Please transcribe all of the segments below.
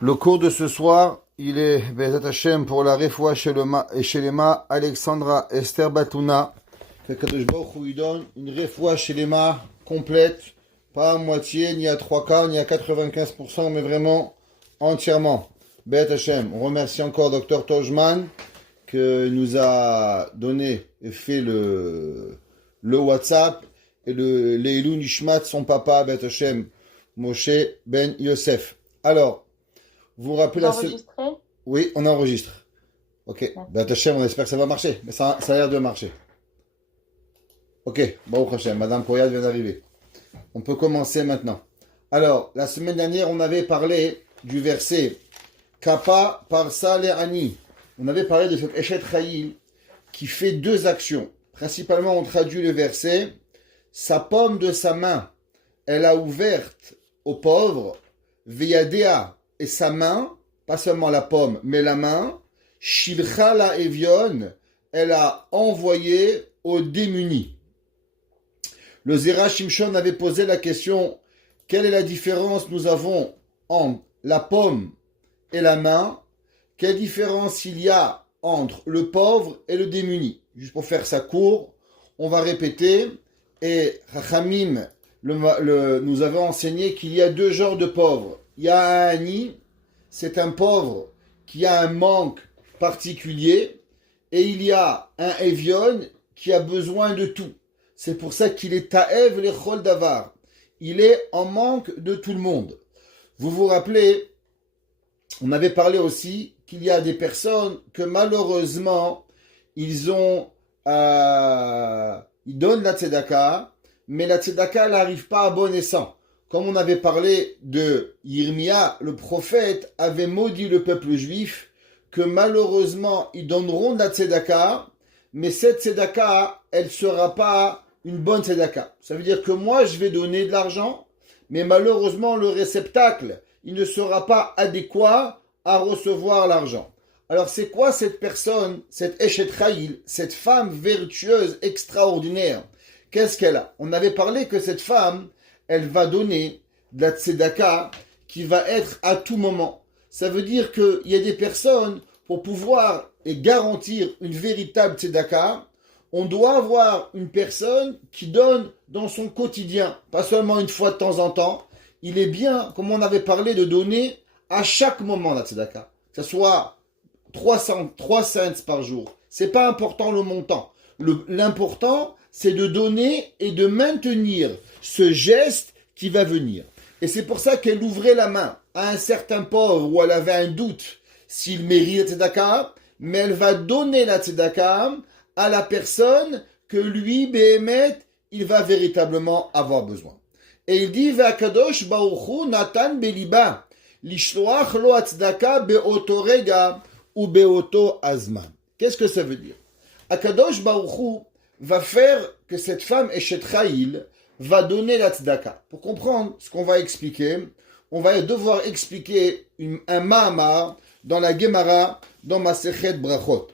Le cours de ce soir, il est Bezat Hashem pour la Refoua Shelema Alexandra Esther Batouna. Que Kadosh Baruch Hu lui donne une Refoua Shelema complète, pas à moitié, ni à 3 quarts, ni à 95%, mais vraiment entièrement. Bezat Hashem. On remercie encore Dr Tojman que nous a donné et fait le WhatsApp et le Leilou Nishmat, son papa, Bezat Hashem, Moshe Ben Yosef. Alors, vous vous rappelez Vous la enregistrez? Oui, on enregistre. Ok. Ben, Hachem, on espère que ça va marcher. Mais ça a l'air de marcher. Ok. Baruch Hashem. Madame Koyad vient d'arriver. On peut commencer maintenant. Alors, la semaine dernière, on avait parlé du verset Kappa Parsa Le'ani. On avait parlé de cet Eshet Chayil qui fait deux actions. Principalement, on traduit le verset sa paume de sa main, elle a ouverte aux pauvres, Veyadea, et sa main, pas seulement la pomme, mais la main, Shilcha la Evion, elle a envoyé aux démunis. Le Zera Shimshon avait posé la question, quelle est la différence nous avons entre la pomme et la main? Quelle différence il y a entre le pauvre et le démuni? Juste pour faire ça court, on va répéter, et Chachamim nous avait enseigné qu'il y a deux genres de pauvres. Il y a un Ani, c'est un pauvre qui a un manque particulier, et il y a un Evion qui a besoin de tout. C'est pour ça qu'il est Taev lechol davar. Il est en manque de tout le monde. Vous vous rappelez, on avait parlé aussi qu'il y a des personnes que malheureusement, ils donnent la tzedaka, mais la tzedaka n'arrive pas à bon escient. Comme on avait parlé de Yirmia, le prophète avait maudit le peuple juif que malheureusement ils donneront de la tzedaka, mais cette tzedaka, elle ne sera pas une bonne tzedaka. Ça veut dire que moi je vais donner de l'argent, mais malheureusement le réceptacle, il ne sera pas adéquat à recevoir l'argent. Alors c'est quoi cette personne, cette Eshet Chayil, cette femme vertueuse extraordinaire? Qu'est-ce qu'elle a? On avait parlé que cette femme, elle va donner de la tzedaka qui va être à tout moment. Ça veut dire qu'il y a des personnes, pour pouvoir et garantir une véritable tzedaka, on doit avoir une personne qui donne dans son quotidien, pas seulement une fois de temps en temps. Il est bien, comme on avait parlé, de donner à chaque moment la tzedaka. Que ce soit 3 cents par jour. C'est pas important le montant. L'important, c'est de donner et de maintenir ce geste qui va venir. Et c'est pour ça qu'elle ouvrait la main à un certain pauvre où elle avait un doute s'il mérite la tzedaka, mais elle va donner la tzedaka à la personne que lui, Behemet, il va véritablement avoir besoin. Et il dit, V'akadosh Baruch Hu natan beliba, lishloach lo tzedaka beoto rega ou beoto azman. Qu'est-ce que ça veut dire? Akadosh Baruch Hu va faire que cette femme Eshet Chayil va donner la tzedaka. Pour comprendre ce qu'on va expliquer, on va devoir expliquer un Mahamar dans la Gemara, dans Masechet Brachot.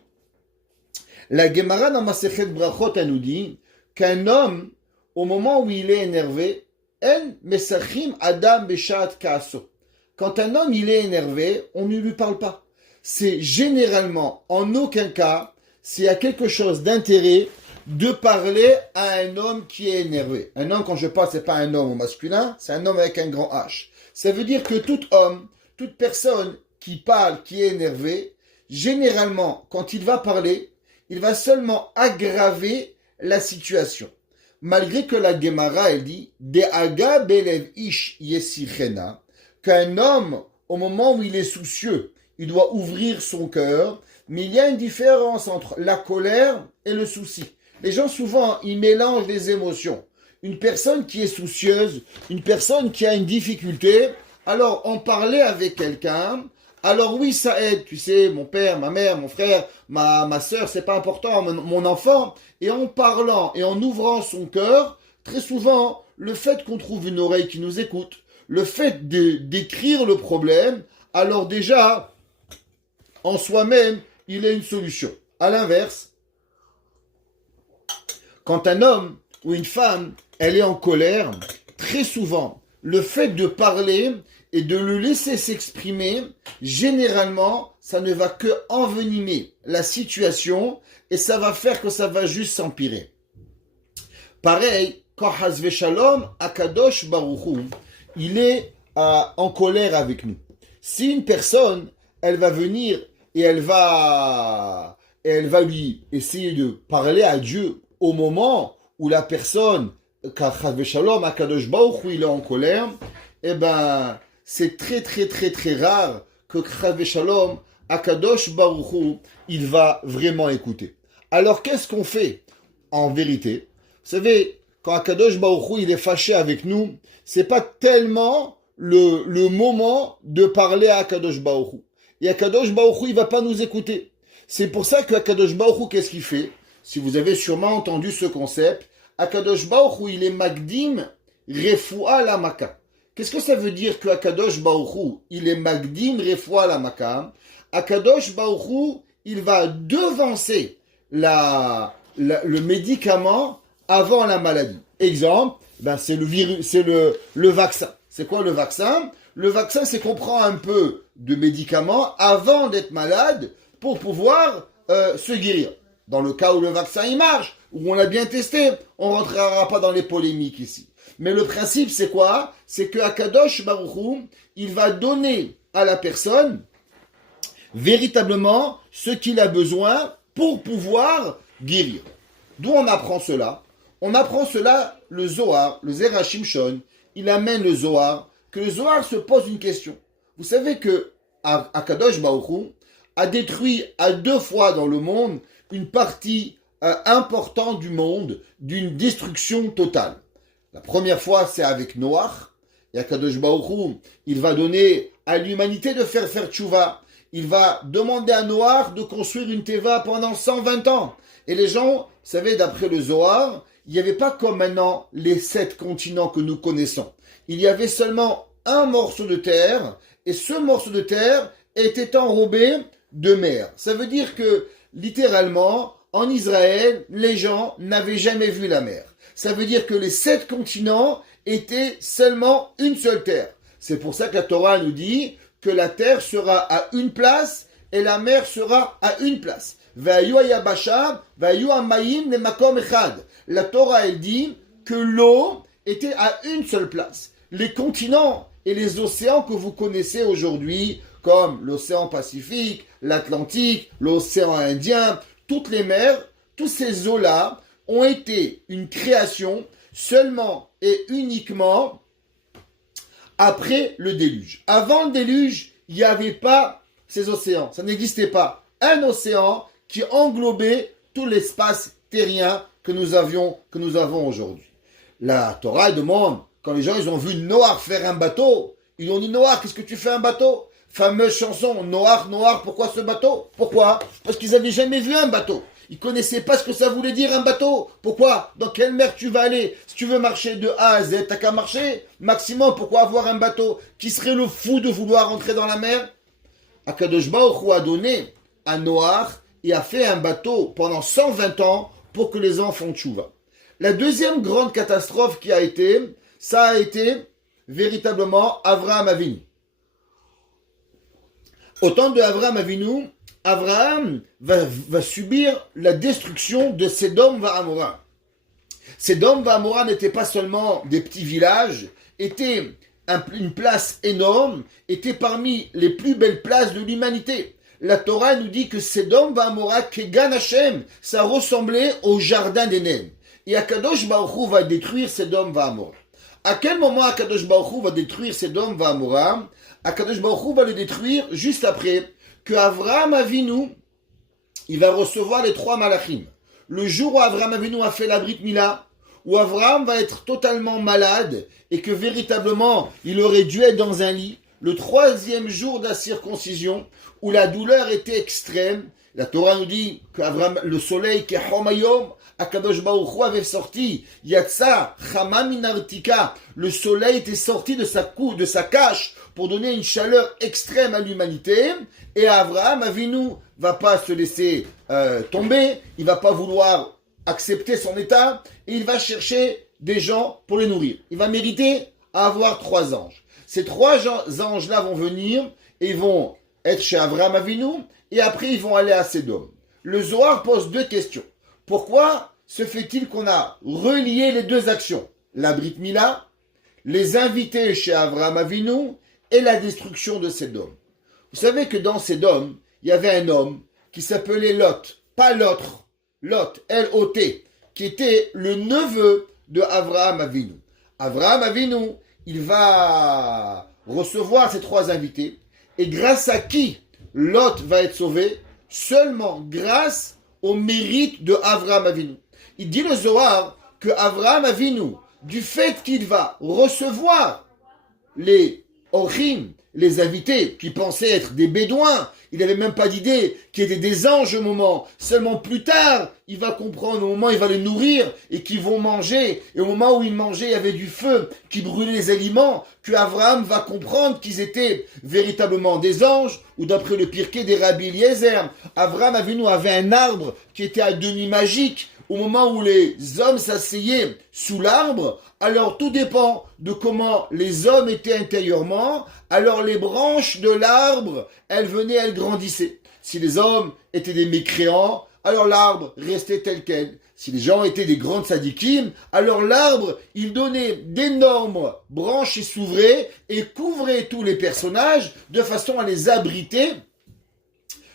La Gemara dans Masechet Brachot, elle nous dit qu'un homme, au moment où il est énervé, en mesachim adam beshat kaaso. Quand un homme il est énervé, on ne lui parle pas. C'est généralement, en aucun cas, s'il y a quelque chose d'intérêt de parler à un homme qui est énervé. Un homme, quand je parle, c'est pas un homme au masculin, c'est un homme avec un grand H. Ça veut dire que tout homme, toute personne qui parle, qui est énervé, généralement, quand il va parler, il va seulement aggraver la situation. Malgré que la Gemara, elle dit, De'aga belev ish yesichena, qu'un homme, au moment où il est soucieux, il doit ouvrir son cœur, mais il y a une différence entre la colère et le souci. Les gens, souvent, ils mélangent les émotions. Une personne qui est soucieuse, une personne qui a une difficulté, alors en parler avec quelqu'un, alors oui, ça aide. Tu sais, mon père, ma mère, mon frère, ma soeur, c'est pas important, mon enfant. Et en parlant et en ouvrant son cœur, très souvent, le fait qu'on trouve une oreille qui nous écoute, le fait d'écrire le problème, alors déjà, en soi-même, il a une solution. À l'inverse, quand un homme ou une femme, elle est en colère, très souvent, le fait de parler, et de le laisser s'exprimer, généralement, ça ne va que envenimer la situation et ça va faire que ça va juste s'empirer. Pareil, quand Hazve Shalom, Akadosh Baruch Hu, il est en colère avec nous. Si une personne, elle va venir et elle va lui essayer de parler à Dieu au moment où la personne, car Hazve Shalom, Akadosh Baruch Hu, il est en colère, eh ben, c'est très très très très rare que Hazve Shalom, Akadosh Baruch Hu, il va vraiment écouter. Alors qu'est-ce qu'on fait en vérité? Vous savez, quand Akadosh Baruch Hu, il est fâché avec nous, c'est pas tellement le moment de parler à Akadosh Baruch Hu. Et Akadosh Baruch Hu, il va pas nous écouter. C'est pour ça que Akadosh Baruch Hu, qu'est-ce qu'il fait? Si vous avez sûrement entendu ce concept, Akadosh Baruch Hu, il est Magdim Refoua la Maka. Qu'est-ce que ça veut dire que Akadosh Baruch Hu, il est Magdim Refoua la Maka? Akadosh Baruch Hu, il va devancer le médicament avant la maladie. Exemple, ben c'est le virus, c'est le vaccin. C'est quoi le vaccin? Le vaccin, c'est qu'on prend un peu de médicaments avant d'être malade pour pouvoir se guérir. Dans le cas où le vaccin il marche, où on l'a bien testé, on ne rentrera pas dans les polémiques ici. Mais le principe, c'est quoi? C'est que Akadosh Baruch Hu, il va donner à la personne véritablement ce qu'il a besoin pour pouvoir guérir. D'où on apprend cela? On apprend cela, le Zohar, le Zera Shimshon, il amène le Zohar, que le Zohar se pose une question. Vous savez que Akadosh Baruch Hu a détruit à 2 fois dans le monde une partie importante du monde d'une destruction totale. La première fois, c'est avec Noach. Et Akadosh Baruch Hu, il va donner à l'humanité de faire tchouva. Il va demander à Noach de construire une teva pendant 120 ans. Et les gens, vous savez, d'après le Zohar, il n'y avait pas comme maintenant les 7 continents que nous connaissons. Il y avait seulement un morceau de terre, et ce morceau de terre était enrobé de mer. Ça veut dire que, littéralement, en Israël, les gens n'avaient jamais vu la mer. Ça veut dire que les 7 continents étaient seulement une seule terre. C'est pour ça que la Torah nous dit que la terre sera à une place et la mer sera à une place. La Torah, elle dit que l'eau était à une seule place. Les continents et les océans que vous connaissez aujourd'hui, comme l'océan Pacifique, l'Atlantique, l'océan Indien, toutes les mers, tous ces eaux-là ont été une création seulement et uniquement après le déluge. Avant le déluge, il n'y avait pas ces océans. Ça n'existait pas. Un océan qui englobait tout l'espace terrien que nous avons aujourd'hui. La Torah demande, quand les gens ils ont vu Noach faire un bateau, ils ont dit Noach, qu'est-ce que tu fais un bateau? Fameuse chanson, Noach, Noach, pourquoi ce bateau? Pourquoi? Parce qu'ils n'avaient jamais vu un bateau. Ils ne connaissaient pas ce que ça voulait dire un bateau. Pourquoi? Dans quelle mer tu vas aller? Si tu veux marcher de A à Z, t'as qu'à marcher. Maximum, pourquoi avoir un bateau? Qui serait le fou de vouloir entrer dans la mer? Akadosh Baruch Hu a donné à Noach et a fait un bateau pendant 120 ans pour que les enfants tchouva. La deuxième grande catastrophe qui a été, ça a été véritablement Avraham Avinu. Au temps de Avraham Avinu, Avraham va subir la destruction de Sodome et Amora. Sodome et Amora n'étaient pas seulement des petits villages, étaient une place énorme, étaient parmi les plus belles places de l'humanité. La Torah nous dit que Sodome et Amora, Kegan Hashem, ça ressemblait au jardin d'Éden. Et Akadosh Baruch Hu va détruire Sodome et Amora. À quel moment Akadosh Baruch Hu va détruire Sodome et Amora? Akadosh Baruch Hu va le détruire juste après que Avraham Avinu, il va recevoir les 3 malachim. Le jour où Avraham Avinu a fait la Brit Mila, où Avraham va être totalement malade et que véritablement il aurait dû être dans un lit, le 3e jour de la circoncision, où la douleur était extrême, la Torah nous dit que le soleil qui est Homayom, Akadosh Baruch Hu avait sorti, Yatsa, Chama Minartika, le soleil était sorti de sa cache pour donner une chaleur extrême à l'humanité, et Avraham Avinu va pas se laisser tomber, il va pas vouloir accepter son état, et il va chercher des gens pour les nourrir. Il va mériter à avoir 3 anges. Ces trois anges-là vont venir et ils vont être chez Avraham Avinu et après ils vont aller à Sédom. Le Zohar pose deux questions. Pourquoi se fait-il qu'on a relié les deux actions, la Brit Mila, les invités chez Avraham Avinu et la destruction de Sédom? Vous savez que dans Sédom, il y avait un homme qui s'appelait Lot, pas l'autre, Lot, L-O-T, qui était le neveu de Avraham Avinu. Avraham Avinu, il va recevoir ces trois invités, et grâce à qui Lot va être sauvé? Seulement grâce au mérite de Avraham Avinu. Il dit le Zohar que Avraham Avinu, du fait qu'il va recevoir les Ochim, les invités qui pensaient être des bédouins, il n'avait même pas d'idée qu'ils étaient des anges au moment. Seulement plus tard, il va comprendre, au moment où il va les nourrir et qu'ils vont manger. Et au moment où ils mangeaient, il y avait du feu qui brûlait les aliments, que Avraham va comprendre qu'ils étaient véritablement des anges, ou d'après le Pirkei des Rabbi Eliezer, Avraham avait un arbre qui était à demi magique. Au moment où les hommes s'asseyaient sous l'arbre, alors tout dépend de comment les hommes étaient intérieurement, alors les branches de l'arbre, elles venaient, elles grandissaient. Si les hommes étaient des mécréants, alors l'arbre restait tel quel. Si les gens étaient des grandes sadikim, alors l'arbre, il donnait d'énormes branches et s'ouvrait et couvrait tous les personnages de façon à les abriter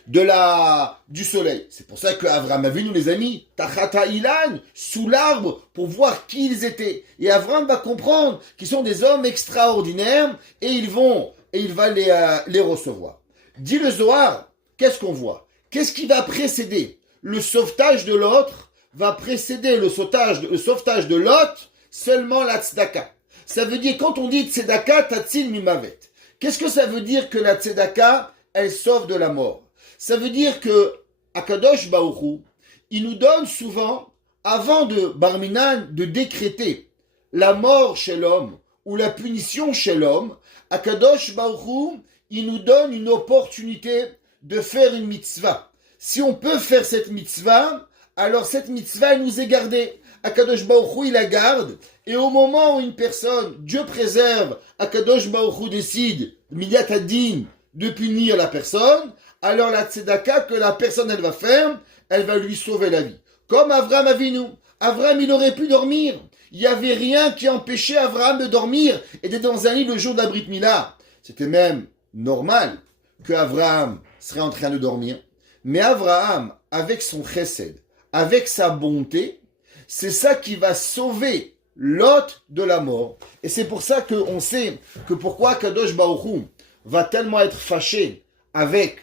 du soleil. C'est pour ça que Avraham a vu, nous les amis, Tachata Ilan, sous l'arbre, pour voir qui ils étaient. Et Avraham va comprendre qu'ils sont des hommes extraordinaires et il va les recevoir. Dit le Zohar, qu'est-ce qu'on voit? Qu'est-ce qui va précéder? Le sauvetage de l'autre va précéder le sauvetage de Lot, seulement la tzedaka. Ça veut dire, quand on dit tzedaka, tatzil mimavet. Qu'est-ce que ça veut dire que la tzedaka, elle sauve de la mort? Ça veut dire que Akadosh Baruch Hu, il nous donne souvent, avant de Barminan, de décréter la mort chez l'homme ou la punition chez l'homme, Akadosh Baruch Hu, il nous donne une opportunité de faire une mitzvah. Si on peut faire cette mitzvah, alors cette mitzvah, elle nous est gardée. Akadosh Baruch Hu, il la garde. Et au moment où une personne, Dieu préserve, Akadosh Baruch Hu décide, Midat Hadin, de punir la personne, alors la tzedaka que la personne elle va faire, elle va lui sauver la vie. Comme Avraham Avinu. Avraham, il aurait pu dormir. Il n'y avait rien qui empêchait Avraham de dormir et d'être dans un lit le jour de la Brit Mila. C'était même normal que Avraham serait en train de dormir. Mais Avraham, avec son chesed, avec sa bonté, c'est ça qui va sauver Lot de la mort. Et c'est pour ça qu'on sait que pourquoi Kadosh Baruch Hu va tellement être fâché avec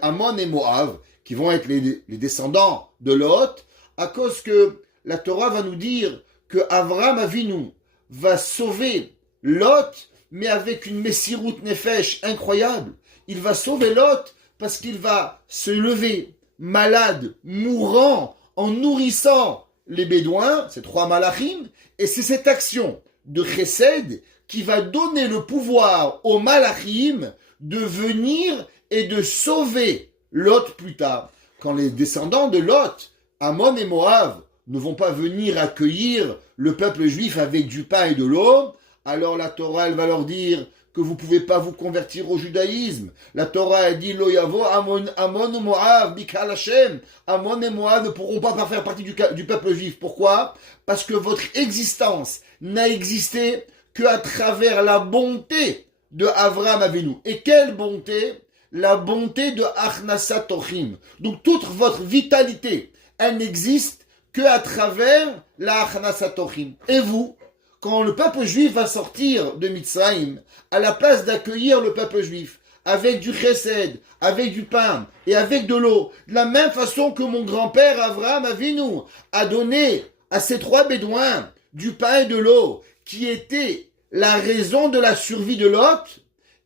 Ammon et Moab, qui vont être les descendants de Lot, à cause que la Torah va nous dire que Avraham Avinu va sauver Lot, mais avec une Messirut Nefesh incroyable. Il va sauver Lot parce qu'il va se lever malade, mourant, en nourrissant les Bédouins, ces trois malachim, et c'est cette action de Chesed qui va donner le pouvoir aux malachim de venir et de sauver Lot plus tard. Quand les descendants de Lot, Ammon et Moab, ne vont pas venir accueillir le peuple juif avec du pain et de l'eau, alors la Torah, elle va leur dire que vous ne pouvez pas vous convertir au judaïsme. La Torah, elle dit, Lo yavo Ammon ou Moab, Bikal Hashem. Ammon et Moab ne pourront pas faire partie du peuple juif. Pourquoi? Parce que votre existence n'a existé qu'à travers la bonté de Avraham Avinu. Et quelle bonté? La bonté de Achnasat Tochim. Donc toute votre vitalité, elle n'existe qu'à travers la Achnasat Tochim. Et vous, quand le peuple juif va sortir de Mitzrayim, à la place d'accueillir le peuple juif, avec du chesed, avec du pain et avec de l'eau, de la même façon que mon grand-père Avraham Avinu a donné à ces trois bédouins du pain et de l'eau, qui était la raison de la survie de Lot,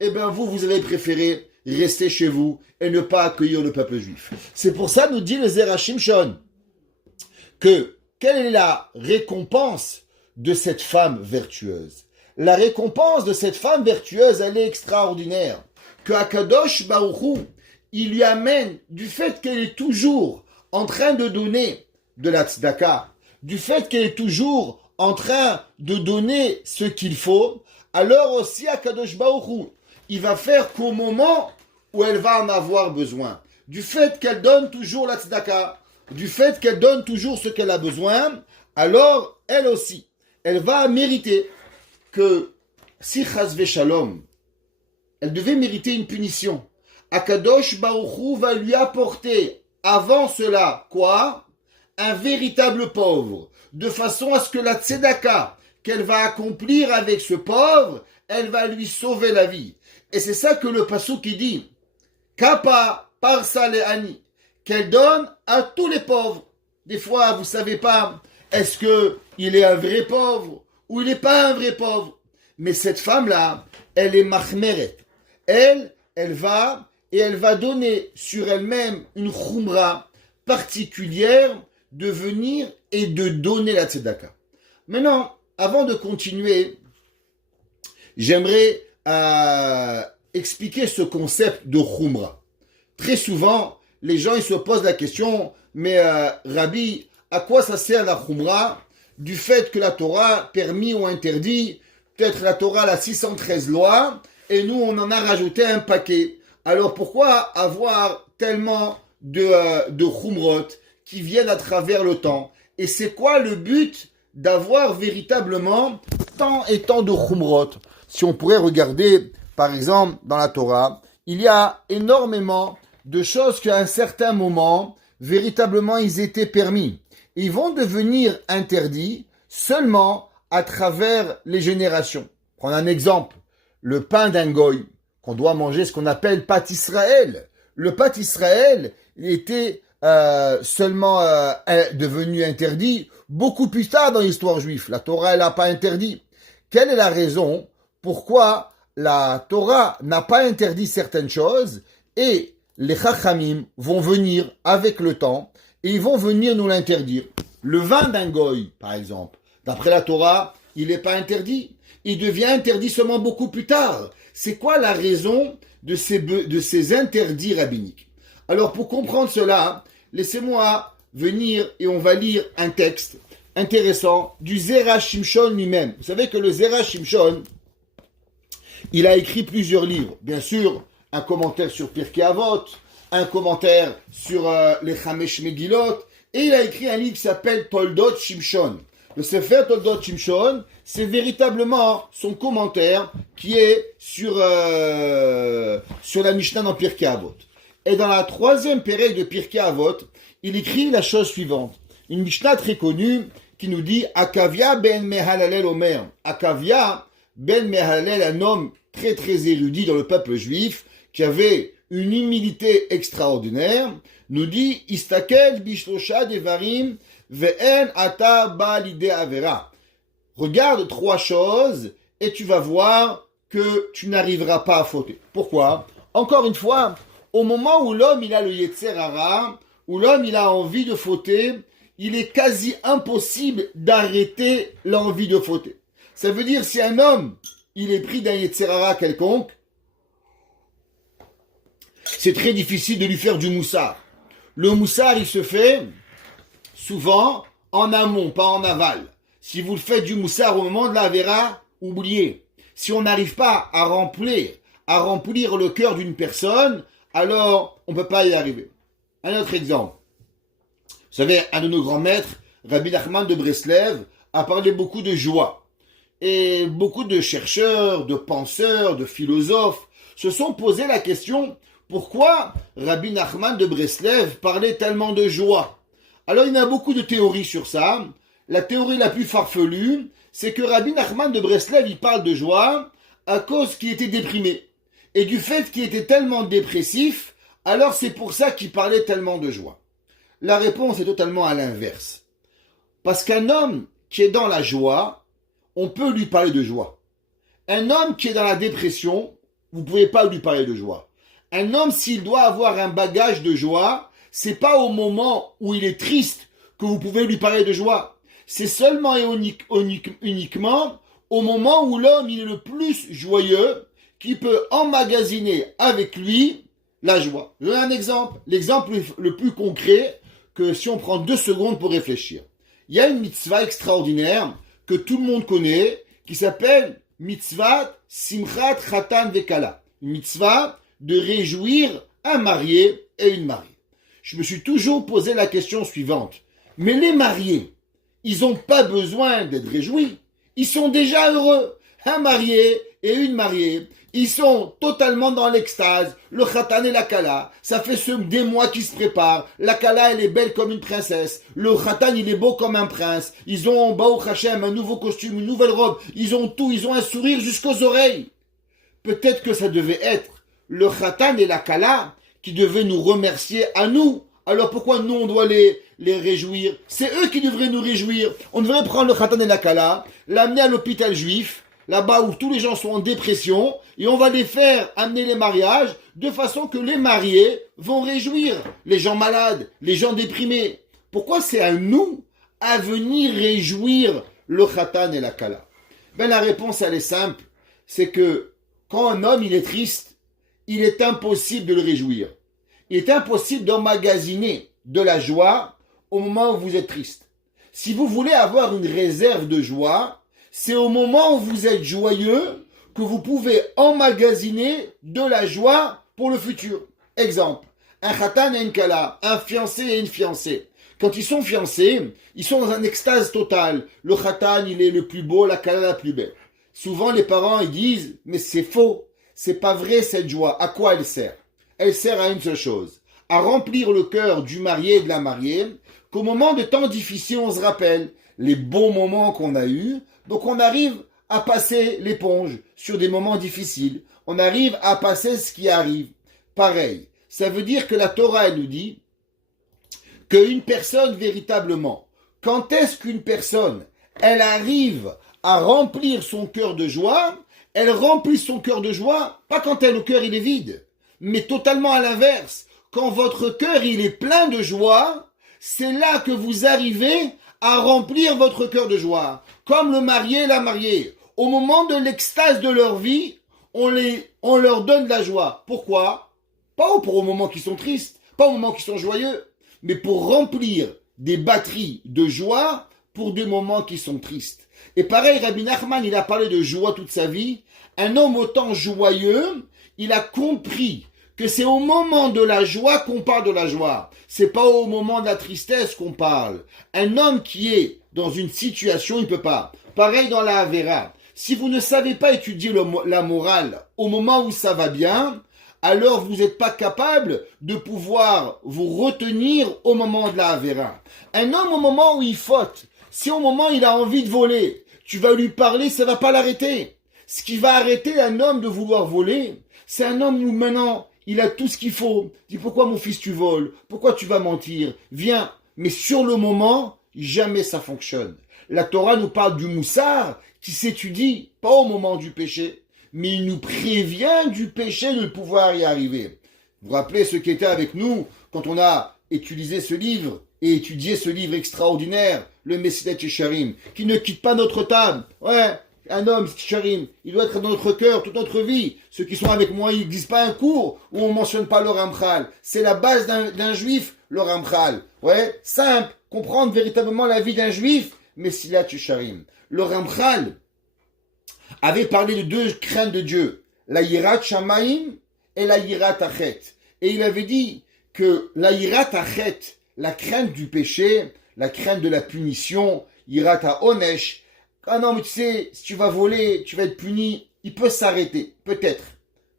eh bien vous avez préféré rester chez vous et ne pas accueillir le peuple juif. C'est pour ça, nous dit le Zerachim Shon, que quelle est la récompense de cette femme vertueuse? La récompense de cette femme vertueuse, elle est extraordinaire. Que Akadosh Baruch Hu, il lui amène du fait qu'elle est toujours en train de donner de la tzedaka, du fait qu'elle est toujours en train de donner ce qu'il faut, alors aussi Akadosh Baruch Hu, il va faire qu'au moment où elle va en avoir besoin, du fait qu'elle donne toujours la tzedaka, du fait qu'elle donne toujours ce qu'elle a besoin, alors elle aussi, elle va mériter que si chas v'shalom, elle devait mériter une punition. Akadosh Baruch Hu va lui apporter avant cela, quoi? Un véritable pauvre, de façon à ce que la tzedaka qu'elle va accomplir avec ce pauvre, elle va lui sauver la vie. Et c'est ça que le passouk qui dit, Kappa parsa le'ani, qu'elle donne à tous les pauvres. Des fois, vous savez pas, est-ce que il est un vrai pauvre ou il n'est pas un vrai pauvre. Mais cette femme-là, elle est mahmeret. Elle va donner sur elle-même une khumra particulière de venir et de donner la tzedaka. Maintenant, avant de continuer, j'aimerais expliquer ce concept de khumra. Très souvent, les gens ils se posent la question, mais Rabbi, à quoi ça sert la khumra du fait que la Torah permis ou interdit? Peut-être la Torah a 613 lois, et nous on en a rajouté un paquet. Alors pourquoi avoir tellement de khumrot qui viennent à travers le temps? Et c'est quoi le but d'avoir véritablement tant et tant de khumrot? Si on pourrait regarder, par exemple, dans la Torah, il y a énormément de choses qu'à un certain moment, véritablement, ils étaient permis. Ils vont devenir interdits seulement à travers les générations. Prends un exemple, le pain d'un goy, qu'on doit manger, ce qu'on appelle pâte Israël. Le pâte Israël était seulement devenu interdit beaucoup plus tard dans l'histoire juive. La Torah, elle n'a pas interdit. Quelle est la raison pourquoi la Torah n'a pas interdit certaines choses et les Chachamim vont venir avec le temps et ils vont venir nous l'interdire? Le vin d'un goy, par exemple, d'après la Torah, il n'est pas interdit. Il devient interdit seulement beaucoup plus tard. C'est quoi la raison de ces interdits rabbiniques? Alors, pour comprendre cela, laissez-moi venir et on va lire un texte intéressant du Zera Shimshon lui-même. Vous savez que le Zera Shimshon, il a écrit plusieurs livres. Bien sûr, un commentaire sur Pirkei Avot, un commentaire sur les Chamesh Megillot, et il a écrit un livre qui s'appelle Toldot Shimshon. Le Sefer Toldot Shimshon, c'est véritablement son commentaire qui est sur la Mishnah dans Pirkei Avot. Et dans la troisième période de Pirkei Avot, il écrit la chose suivante. Une Mishnah très connue qui nous dit Akavia ben Mehalalel Omer. Akavia ben Mehalalel, un homme très très érudit dans le peuple juif, qui avait une humilité extraordinaire, nous dit Istakel bishlosha devarim ve'en ata ba'alide avera. Regarde trois choses et tu vas voir que tu n'arriveras pas à fauter. Pourquoi? Encore une fois, au moment où l'homme il a le Yetzer Hara, où l'homme il a envie de fauter, il est quasi impossible d'arrêter l'envie de fauter. Ça veut dire si un homme il est pris d'un Yetzer Hara quelconque, c'est très difficile de lui faire du moussard. Le moussard il se fait souvent en amont, pas en aval. Si vous le faites du moussard au moment de la Avera, oubliez. Si on n'arrive pas à remplir le cœur d'une personne, alors on ne peut pas y arriver. Un autre exemple. Vous savez, un de nos grands maîtres, Rabbi Nachman de Breslev, a parlé beaucoup de joie. Et beaucoup de chercheurs, de penseurs, de philosophes se sont posé la question, pourquoi Rabbi Nachman de Breslev parlait tellement de joie? Alors il y a beaucoup de théories sur ça. La théorie la plus farfelue, c'est que Rabbi Nachman de Breslev, il parle de joie à cause qu'il était déprimé. Et du fait qu'il était tellement dépressif, alors c'est pour ça qu'il parlait tellement de joie. La réponse est totalement à l'inverse. Parce qu'un homme qui est dans la joie, on peut lui parler de joie. Un homme qui est dans la dépression, vous ne pouvez pas lui parler de joie. Un homme, s'il doit avoir un bagage de joie, c'est pas au moment où il est triste que vous pouvez lui parler de joie. C'est seulement et uniquement au moment où l'homme il est le plus joyeux qui peut emmagasiner avec lui la joie. Je donne un exemple. L'exemple le plus concret que si on prend 2 secondes pour réfléchir. Il y a une mitzvah extraordinaire que tout le monde connaît qui s'appelle mitzvah simchat chatan vekala. Une mitzvah de réjouir un marié et une mariée. Je me suis toujours posé la question suivante. Mais les mariés, ils n'ont pas besoin d'être réjouis. Ils sont déjà heureux. Un marié et une mariée, ils sont totalement dans l'extase. Le khatan et la kala, ça fait des mois qu'ils se préparent. La kala, elle est belle comme une princesse. Le khatan, il est beau comme un prince. Ils ont, Baruch Hashem, un nouveau costume, une nouvelle robe. Ils ont tout, ils ont un sourire jusqu'aux oreilles. Peut-être que ça devait être le khatan et la kala qui devaient nous remercier à nous. Alors pourquoi nous on doit les réjouir? C'est eux qui devraient nous réjouir. On devrait prendre le khatan et la kala, l'amener à l'hôpital juif, là-bas où tous les gens sont en dépression, et on va les faire amener les mariages de façon que les mariés vont réjouir les gens malades, les gens déprimés. Pourquoi c'est à nous à venir réjouir le khatan et la kala? Ben la réponse elle est simple, c'est que quand un homme il est triste, il est impossible de le réjouir. Il est impossible d'emmagasiner de la joie au moment où vous êtes triste. Si vous voulez avoir une réserve de joie, c'est au moment où vous êtes joyeux que vous pouvez emmagasiner de la joie pour le futur. Exemple, un khatan et une kala, un fiancé et une fiancée. Quand ils sont fiancés, ils sont dans un extase totale. Le khatan, il est le plus beau, la kala la plus belle. Souvent, les parents, ils disent, mais c'est faux. C'est pas vrai cette joie. À quoi elle sert? Elle sert à une seule chose, à remplir le cœur du marié et de la mariée, qu'au moment de temps difficiles, on se rappelle les bons moments qu'on a eus, donc on arrive à passer l'éponge sur des moments difficiles, on arrive à passer ce qui arrive. Pareil, ça veut dire que la Torah, elle nous dit qu'une personne véritablement, quand est-ce qu'une personne, elle arrive à remplir son cœur de joie, elle remplit son cœur de joie, pas quand le cœur il est vide, mais totalement à l'inverse. Quand votre cœur il est plein de joie, c'est là que vous arrivez à remplir votre cœur de joie. Comme le marié et la mariée. Au moment de l'extase de leur vie, on leur donne de la joie. Pourquoi? Pas pour au moment qu'ils sont tristes, pas au moment qu'ils sont joyeux, mais pour remplir des batteries de joie pour des moments qui sont tristes. Et pareil, Rabbi Nachman, il a parlé de joie toute sa vie. Un homme autant joyeux, il a compris que c'est au moment de la joie qu'on parle de la joie. C'est pas au moment de la tristesse qu'on parle. Un homme qui est dans une situation, il peut pas. Pareil dans la Havera. Si vous ne savez pas étudier la morale au moment où ça va bien, alors vous n'êtes pas capable de pouvoir vous retenir au moment de la Havera. Un homme au moment où il faute, si au moment où il a envie de voler, tu vas lui parler, ça va pas l'arrêter. Ce qui va arrêter un homme de vouloir voler, c'est un homme où maintenant, il a tout ce qu'il faut. Dis pourquoi mon fils tu voles? Pourquoi tu vas mentir? Viens. Mais sur le moment, jamais ça fonctionne. La Torah nous parle du moussard qui s'étudie pas au moment du péché, mais il nous prévient du péché de pouvoir y arriver. Vous vous rappelez ceux qui étaient avec nous quand on a utilisé ce livre et étudié ce livre extraordinaire, le Mesilat Yesharim, qui ne quitte pas notre table. Ouais. Un homme, Sharim, il doit être dans notre cœur, toute notre vie. Ceux qui sont avec moi, ils ne disent pas un cours où on ne mentionne pas le Ramchal. C'est la base d'un juif, le Ramchal. Ouais, simple, comprendre véritablement la vie d'un juif, Mesilat Yesharim. Le Ramchal avait parlé de deux craintes de Dieu, la Yirat Shamaim et la Yirat Achet. Et il avait dit que la Yirat Achet, la crainte du péché, la crainte de la punition, Yirat Onesh. Ah non, mais tu sais, si tu vas voler, tu vas être puni. Il peut s'arrêter. Peut-être.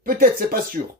Peut-être, c'est pas sûr.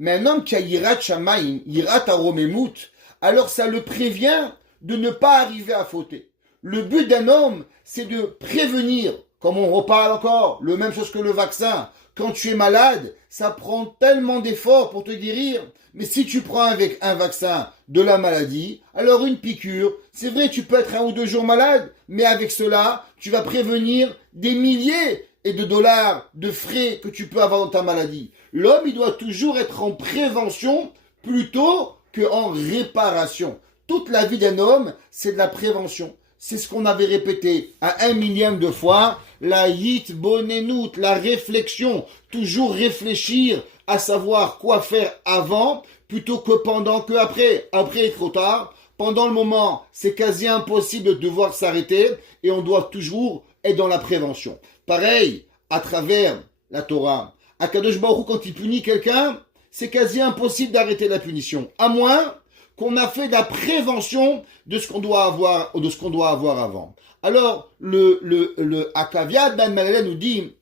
Mais un homme qui a Yirat Shamaim, Yirat Aromemut, alors ça le prévient de ne pas arriver à fauter. Le but d'un homme, c'est de prévenir, comme on reparle encore, le même chose que le vaccin. Quand tu es malade, ça prend tellement d'efforts pour te guérir. Mais si tu prends avec un vaccin de la maladie, alors une piqûre, c'est vrai, tu peux être 1 ou 2 jours malade, mais avec cela, tu vas prévenir des milliers et de dollars de frais que tu peux avoir dans ta maladie. L'homme, il doit toujours être en prévention plutôt qu'en réparation. Toute la vie d'un homme, c'est de la prévention. C'est ce qu'on avait répété à 1 millième de fois, la hitbonenut, la réflexion, toujours réfléchir à savoir quoi faire avant plutôt que pendant que après. Après est trop tard. Pendant le moment, c'est quasi impossible de devoir s'arrêter et on doit toujours être dans la prévention. Pareil, à travers la Torah. Akadosh Baruch Hu, quand il punit quelqu'un, c'est quasi impossible d'arrêter la punition, à moins qu'on a fait de la prévention de ce qu'on doit avoir, ou de ce qu'on doit avoir avant. Alors, le Akaviad Ben Malala nous dit,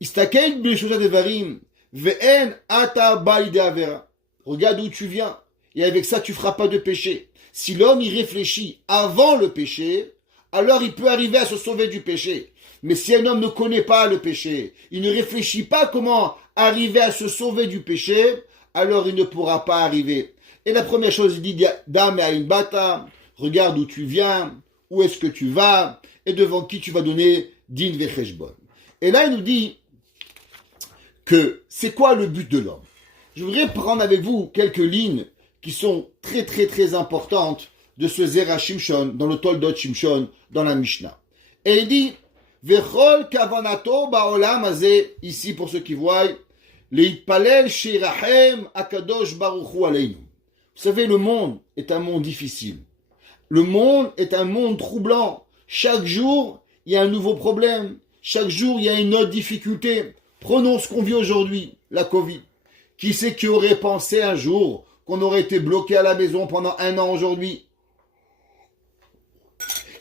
Istakel b'shosha devarim, ve'en ata ba'ide avera. Regarde d'où tu viens, et avec ça tu feras pas de péché. Si l'homme y réfléchit avant le péché, alors il peut arriver à se sauver du péché. Mais si un homme ne connaît pas le péché, il ne réfléchit pas comment arriver à se sauver du péché, alors il ne pourra pas arriver. Et la première chose, il dit, Dame à une bata, regarde où tu viens, où est-ce que tu vas, et devant qui tu vas donner din vecheshbon. Et là, il nous dit que c'est quoi le but de l'homme. Je voudrais prendre avec vous quelques lignes qui sont très très très importantes de ce Zera Shimshon, dans le Toldot Shimshon, dans la Mishnah. Et il dit, Vechol kavanato ba'olam hazeh, ici pour ceux qui voient, leitpalel shirachem akadosh baruch hu aleinu. Vous savez, le monde est un monde difficile. Le monde est un monde troublant. Chaque jour, il y a un nouveau problème. Chaque jour, il y a une autre difficulté. Prenons ce qu'on vit aujourd'hui, la Covid. Qui c'est qui aurait pensé un jour qu'on aurait été bloqué à la maison pendant 1 an aujourd'hui?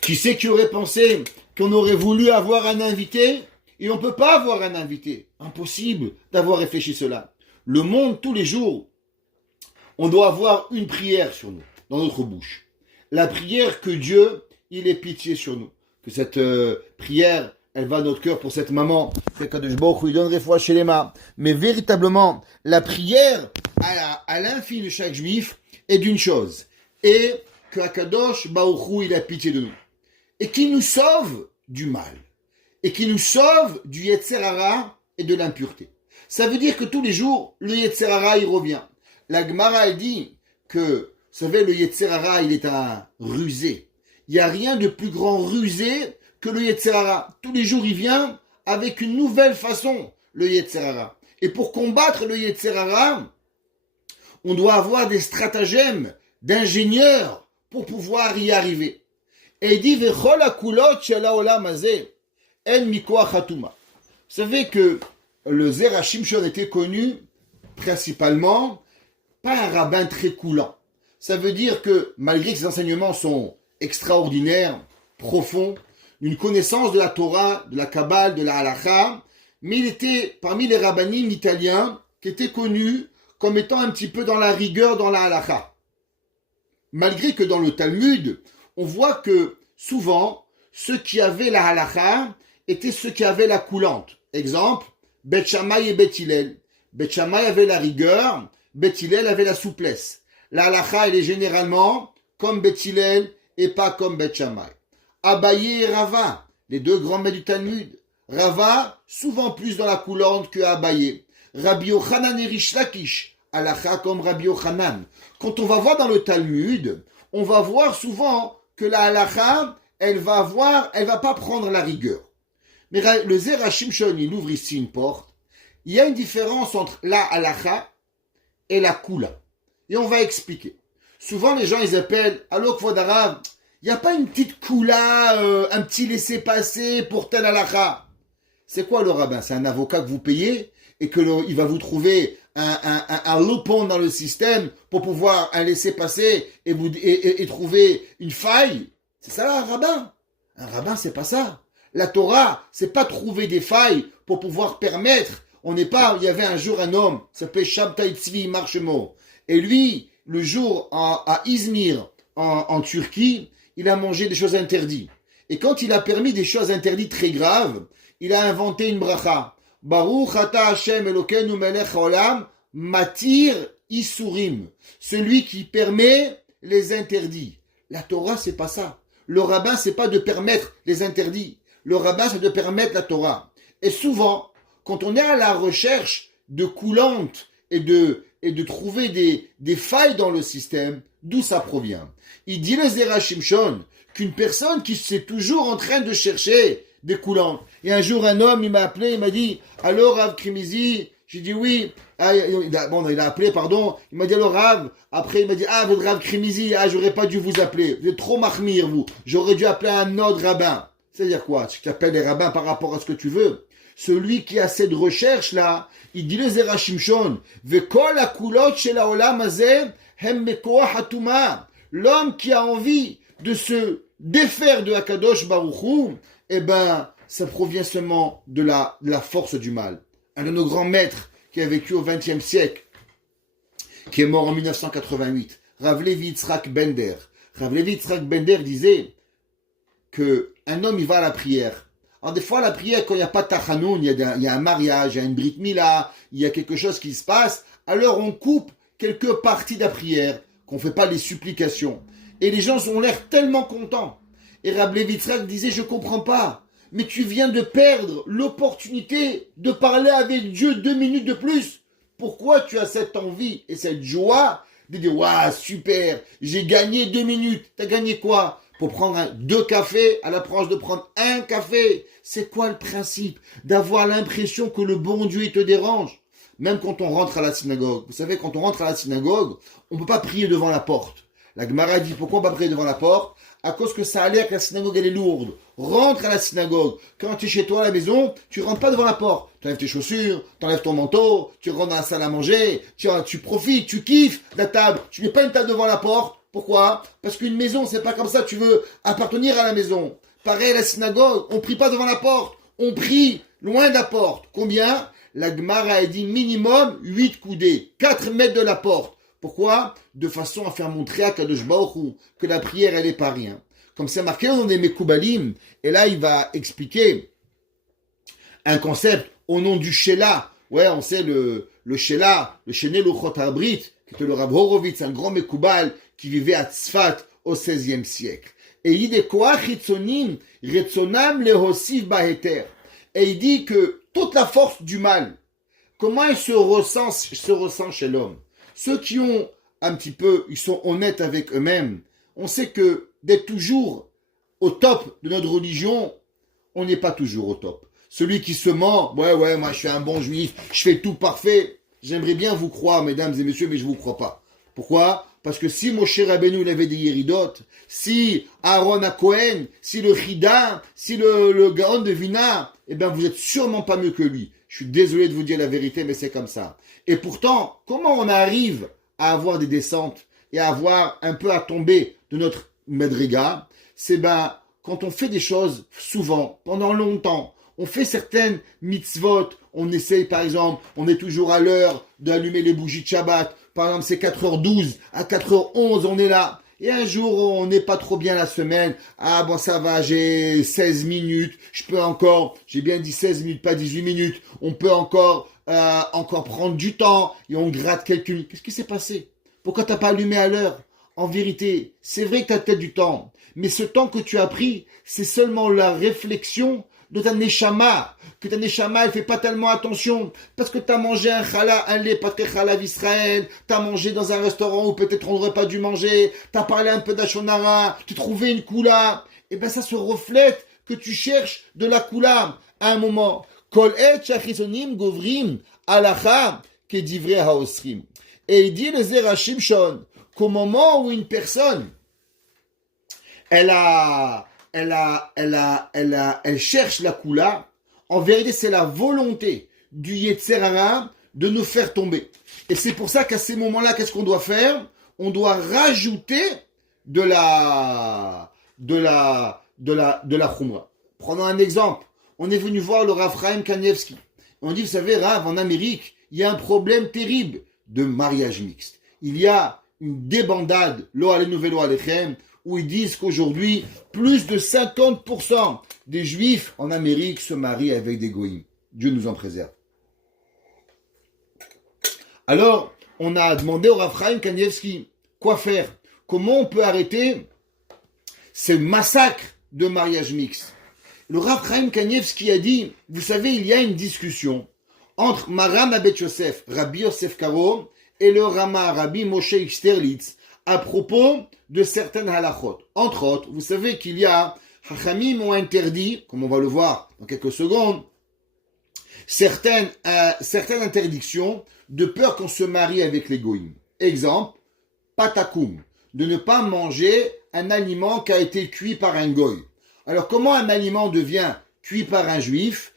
Qui c'est qui aurait pensé qu'on aurait voulu avoir un invité et on ne peut pas avoir un invité? Impossible d'avoir réfléchi cela. Le monde, tous les jours, on doit avoir une prière sur nous, dans notre bouche. La prière que Dieu, il ait pitié sur nous. Que cette prière, elle va à notre cœur pour cette maman. Que Kadosh Baruch Hu lui donnerait foi chez les mains. Mais véritablement, la prière à l'infini de chaque juif est d'une chose. Et que Kadosh Baruch Hu, il a pitié de nous. Et qu'il nous sauve du mal. Et qu'il nous sauve du Yetzer Hara et de l'impureté. Ça veut dire que tous les jours, le Yetzer Hara, il revient. La Gemara a dit que, vous savez, le Yetzer Hara, il est un rusé. Il n'y a rien de plus grand rusé que le Yetzer Hara. Tous les jours, il vient avec une nouvelle façon, le Yetzer Hara. Et pour combattre le Yetzer Hara, on doit avoir des stratagèmes d'ingénieurs pour pouvoir y arriver. Et il dit, Vechol hakulot shel haolam hazeh, en mikoach hatuma. Vous savez que le Zera Shimshon était connu principalement pas un rabbin très coulant. Ça veut dire que, malgré que ses enseignements sont extraordinaires, profonds, une connaissance de la Torah, de la Kabbale, de la Halakha, mais il était parmi les rabbinim italiens qui étaient connus comme étant un petit peu dans la rigueur dans la Halakha. Malgré que dans le Talmud, on voit que souvent, ceux qui avaient la Halakha étaient ceux qui avaient la coulante. Exemple, Bet Shammai et Bet Hillel. Bet Shammai avait la rigueur, Bet Hillel avait la souplesse. La halakha, elle est généralement comme Bet Hillel et pas comme Bet Shammai. Abaye et Rava, les deux grands maîtres du Talmud. Rava, souvent plus dans la coulante que Abaye. Rabbi Yochanan et Rish Lakish, halakha comme Rabbi Yochanan. Quand on va voir dans le Talmud, on va voir souvent que la halakha, elle va pas prendre la rigueur. Mais le Zera Shimshon, il ouvre ici une porte. Il y a une différence entre la halakha et la kula. Et on va expliquer. Souvent, les gens, ils appellent, allô, Kvod Harav, il n'y a pas une petite kula, un petit laissez-passer pour tel halakha. C'est quoi le rabbin? C'est un avocat que vous payez et il va vous trouver un loophole dans le système pour pouvoir un laisser-passer et trouver une faille. C'est ça, un rabbin. Un rabbin, c'est pas ça. La Torah, c'est pas trouver des failles pour pouvoir permettre. Il y avait un jour un homme, qui s'appelait Shabtai Tzvi Marshemo. Et lui, le jour à Izmir, en Turquie, il a mangé des choses interdites. Et quand il a permis des choses interdites très graves, il a inventé une bracha. Baruch ata Hashem Elokeinu melech haolam matir isurim. Celui qui permet les interdits. La Torah, c'est pas ça. Le rabbin, c'est pas de permettre les interdits. Le rabbin, c'est de permettre la Torah. Et souvent, quand on est à la recherche de coulantes et de trouver des failles dans le système, d'où ça provient? Il dit le Zera Shimshon qu'une personne qui est toujours en train de chercher des coulantes. Et un jour, un homme, il m'a appelé, il m'a dit, alors Rav Krimizi, j'ai dit oui. Il a appelé, pardon. Il m'a dit alors Rav. Après, il m'a dit, votre Rav Krimizi, j'aurais pas dû vous appeler. Vous êtes trop mahmir, vous. J'aurais dû appeler un autre rabbin. C'est-à-dire quoi? Tu appelles les rabbins par rapport à ce que tu veux. celui qui a cette recherche-là, il dit le Zera Shimshon, Vekol akulot shel haolam hazeh hem mekoach hatuma. L'homme qui a envie de se défaire de Akadosh Baruch Hu, ça provient seulement de la force du mal. Un de nos grands maîtres qui a vécu au XXe siècle, qui est mort en 1988, Rav Levi Yitzhak Bender. Rav Levi Yitzhak Bender disait que un homme, il va à la prière. Alors des fois, la prière, quand il n'y a pas de tachanoun, il y a un mariage, il y a une brit mila, il y a quelque chose qui se passe, alors on coupe quelques parties de la prière, qu'on ne fait pas les supplications. Et les gens ont l'air tellement contents. Et Rav Levi Yitzhak disait, je ne comprends pas, mais tu viens de perdre l'opportunité de parler avec Dieu 2 minutes de plus. Pourquoi tu as cette envie et cette joie de dire, waouh, super, j'ai gagné 2 minutes. T'as gagné quoi? Pour prendre 2 cafés, à l'approche de prendre 1 café. C'est quoi le principe? D'avoir l'impression que le bon Dieu il te dérange. Même quand on rentre à la synagogue. Vous savez, quand on rentre à la synagogue, on ne peut pas prier devant la porte. La Gemara dit, pourquoi on ne peut pas prier devant la porte? À cause que ça a l'air que la synagogue elle est lourde. Rentre à la synagogue. Quand tu es chez toi à la maison, tu rentres pas devant la porte. Tu enlèves tes chaussures, tu enlèves ton manteau, tu rentres dans la salle à manger, tu profites, tu kiffes la table. Tu mets pas une table devant la porte. Pourquoi? Parce qu'une maison, c'est pas comme ça. Tu veux appartenir à la maison. Pareil, la synagogue, on prie pas devant la porte. On prie loin de la porte. Combien? La Gemara a dit minimum 8 coudées. 4 mètres de la porte. Pourquoi? De façon à faire montrer à Kadosh Baruch Hu que la prière, elle est pas rien. Comme c'est marqué dans les Mekoubalim, et là, il va expliquer un concept au nom du Shelah. Ouais, on sait le Shelah, le Shené Luchot HaBrit, qui était le Rav Horovitz, un grand Mekoubal qui vivait à Tzfat au XVIe siècle. Et il dit des Koach Hitzonim, Retzonam Lehosiv Baheter. Et il dit que toute la force du mal, comment elle se ressent chez l'homme? Ceux qui ont un petit peu, ils sont honnêtes avec eux-mêmes, on sait que d'être toujours au top de notre religion, on n'est pas toujours au top. Celui qui se ment, ouais, moi je suis un bon juif, je fais tout parfait. J'aimerais bien vous croire, mesdames et messieurs, mais je vous crois pas. Pourquoi? Parce que si Moshe Rabbeinu il avait des yéridot, si Aaron a Cohen, si le Chida, si le Gaon de Vina, vous êtes sûrement pas mieux que lui. Je suis désolé de vous dire la vérité, mais c'est comme ça. Et pourtant, comment on arrive à avoir des descentes et à avoir un peu à tomber de notre Medriga? C'est quand on fait des choses souvent, pendant longtemps, on fait certaines mitzvot, on essaye par exemple, on est toujours à l'heure d'allumer les bougies de Shabbat, par exemple c'est 4h12, à 4h11 on est là, et un jour on n'est pas trop bien la semaine, ça va, j'ai 16 minutes, je peux encore, j'ai bien dit 16 minutes, pas 18 minutes, on peut encore prendre du temps, et on gratte quelques minutes. Qu'est-ce qui s'est passé? Pourquoi t'as pas allumé à l'heure? En vérité, c'est vrai que tu as peut-être du temps, mais ce temps que tu as pris, c'est seulement la réflexion de ta neshama, que ta neshama, elle fait pas tellement attention, parce que tu as mangé un challah, un lait pas très challah d'Israël, tu as mangé dans un restaurant où peut-être on n'aurait pas dû manger, tu as parlé un peu d'Ashonara, tu trouvais une koula, ça se reflète que tu cherches de la koula à un moment. Kol et shachisonim govrim alacha kedivre haosrim. Et il dit le Zera Shimshon qu'au moment où une personne elle cherche la koula, en vérité c'est la volonté du Yetzer Hara de nous faire tomber. Et c'est pour ça qu'à ces moments-là, qu'est-ce qu'on doit faire? On doit rajouter de la Khumra. Prenons un exemple. On est venu voir le Rav Chaim Kanievski. On dit, vous savez, Rav, en Amérique, il y a un problème terrible de mariage mixte. Il y a une débandade, lo alenu velo alechem, où ils disent qu'aujourd'hui, plus de 50% des juifs en Amérique se marient avec des goïms. Dieu nous en préserve. Alors, on a demandé au Rav Chaim Kanievski, quoi faire? Comment on peut arrêter ce massacre de mariage mixte? Le Rav Chaim Kanievski a dit, vous savez, il y a une discussion entre Maram Abed Yosef, Rabbi Yosef Karo, et le Rama, Rabbi Moshe Sterlitz, à propos de certaines halachot. Entre autres, vous savez qu'il y a, Hachamim ont interdit, comme on va le voir dans quelques secondes, certaines interdictions de peur qu'on se marie avec les goïms. Exemple, patakoum, de ne pas manger un aliment qui a été cuit par un goï. Alors comment un aliment devient cuit par un juif?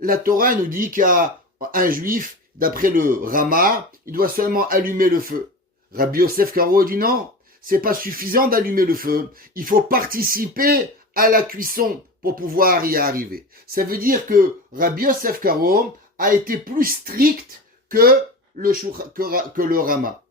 La Torah nous dit qu'un juif, d'après le Rama, il doit seulement allumer le feu. Rabbi Yosef Karo dit non, c'est pas suffisant d'allumer le feu. Il faut participer à la cuisson pour pouvoir y arriver. Ça veut dire que Rabbi Yosef Karo a été plus strict que le Rama.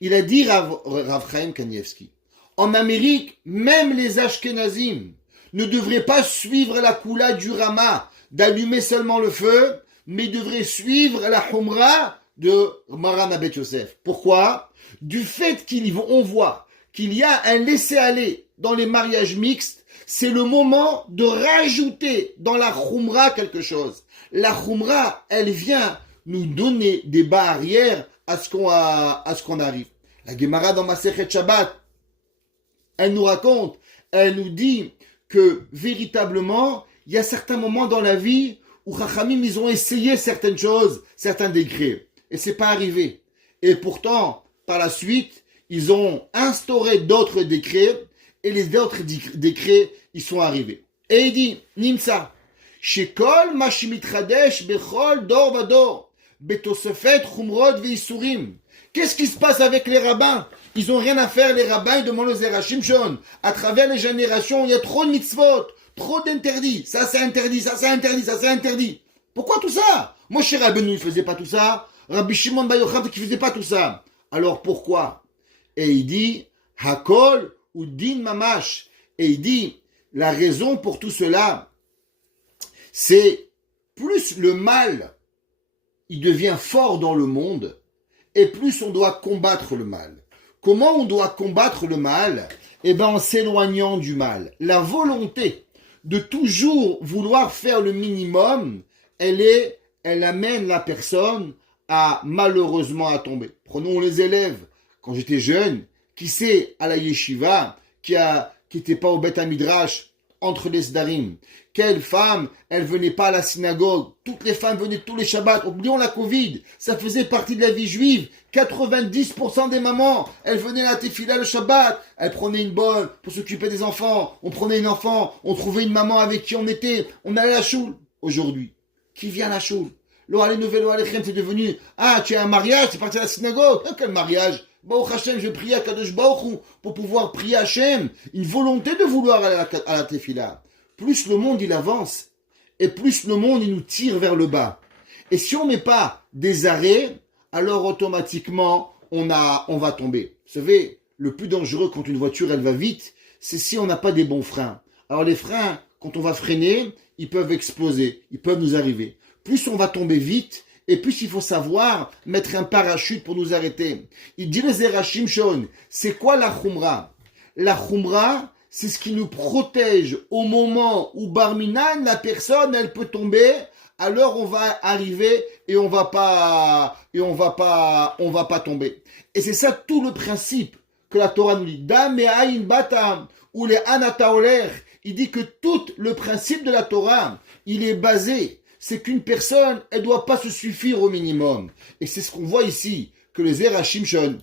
Il a dit Rav Chaim Kanievski, en Amérique, même les Ashkenazim ne devraient pas suivre la koula du Rama, d'allumer seulement le feu, mais devraient suivre la Humra de Maran Abed Yosef. Pourquoi? Du fait qu'on voit qu'il y a un laisser-aller dans les mariages mixtes, c'est le moment de rajouter dans la Humra quelque chose. La Humra, elle vient nous donner des barrières à ce qu'on arrive. La Gemara dans Masechet Shabbat, elle nous raconte, elle nous dit que véritablement, il y a certains moments dans la vie où Chachamim, ils ont essayé certaines choses, certains décrets, et c'est pas arrivé. Et pourtant, par la suite, ils ont instauré d'autres décrets, et les autres décrets, ils sont arrivés. Et il dit, Nimsa, Shekol Mashimitradesh Bechol Dor Vador, Betosefet Chumrod Veisurim. Qu'est-ce qui se passe avec les rabbins? Ils ont rien à faire, les rabbins, ils demandent aux Zerachim Shon. À travers les générations, il y a trop de mitzvot, trop d'interdits. Ça c'est interdit, ça c'est interdit, ça c'est interdit. Pourquoi tout ça? Moshe Rabbeinu, il faisait pas tout ça. Rabbi Shimon Bar Yochai, qui faisait pas tout ça. Alors pourquoi? Et il dit, Hakol ou Din Mamash. Et il dit, la raison pour tout cela, c'est plus le mal, il devient fort dans le monde, et plus on doit combattre le mal. Comment on doit combattre le mal? Eh bien, en s'éloignant du mal. La volonté de toujours vouloir faire le minimum, elle amène la personne à malheureusement à tomber. Prenons les élèves. Quand j'étais jeune, qui c'est à la yeshiva, qui était pas au Beth Midrash, entre les Sdarim? Quelle femme, elle venait pas à la synagogue? Toutes les femmes venaient tous les Shabbats. Oublions la Covid. Ça faisait partie de la vie juive. 90% des mamans, elles venaient à la tefila le Shabbat. Elles prenaient une bonne pour s'occuper des enfants. On prenait un enfant. On trouvait une maman avec qui on était. On allait à la choule. Aujourd'hui, qui vient à la choule? Lo ale nouvelle, lo alechem, c'est devenu, ah, tu as un mariage, c'est parti à la synagogue. Quel mariage? Baruch Hashem, je prie à Kadosh Baruch Hu pour pouvoir prier Hashem. Une volonté de vouloir aller à la tefila. Plus le monde il avance, et plus le monde il nous tire vers le bas. Et si on met pas des arrêts, alors automatiquement on va tomber. Vous savez, le plus dangereux quand une voiture elle va vite, c'est si on n'a pas des bons freins. Alors les freins, quand on va freiner, ils peuvent exploser, ils peuvent nous arriver. Plus on va tomber vite, et plus il faut savoir mettre un parachute pour nous arrêter. Il dit les Zerachim Shon, c'est quoi la Khumra? La Khumra, c'est ce qui nous protège au moment où Barminan, la personne, elle peut tomber, alors on va arriver et on va pas tomber. Et c'est ça tout le principe que la Torah nous dit. Dam et Aïn Batam, ou les Anataoler, il dit que tout le principe de la Torah, il est basé, c'est qu'une personne, elle doit pas se suffire au minimum. Et c'est ce qu'on voit ici, que le Zerachim Shon,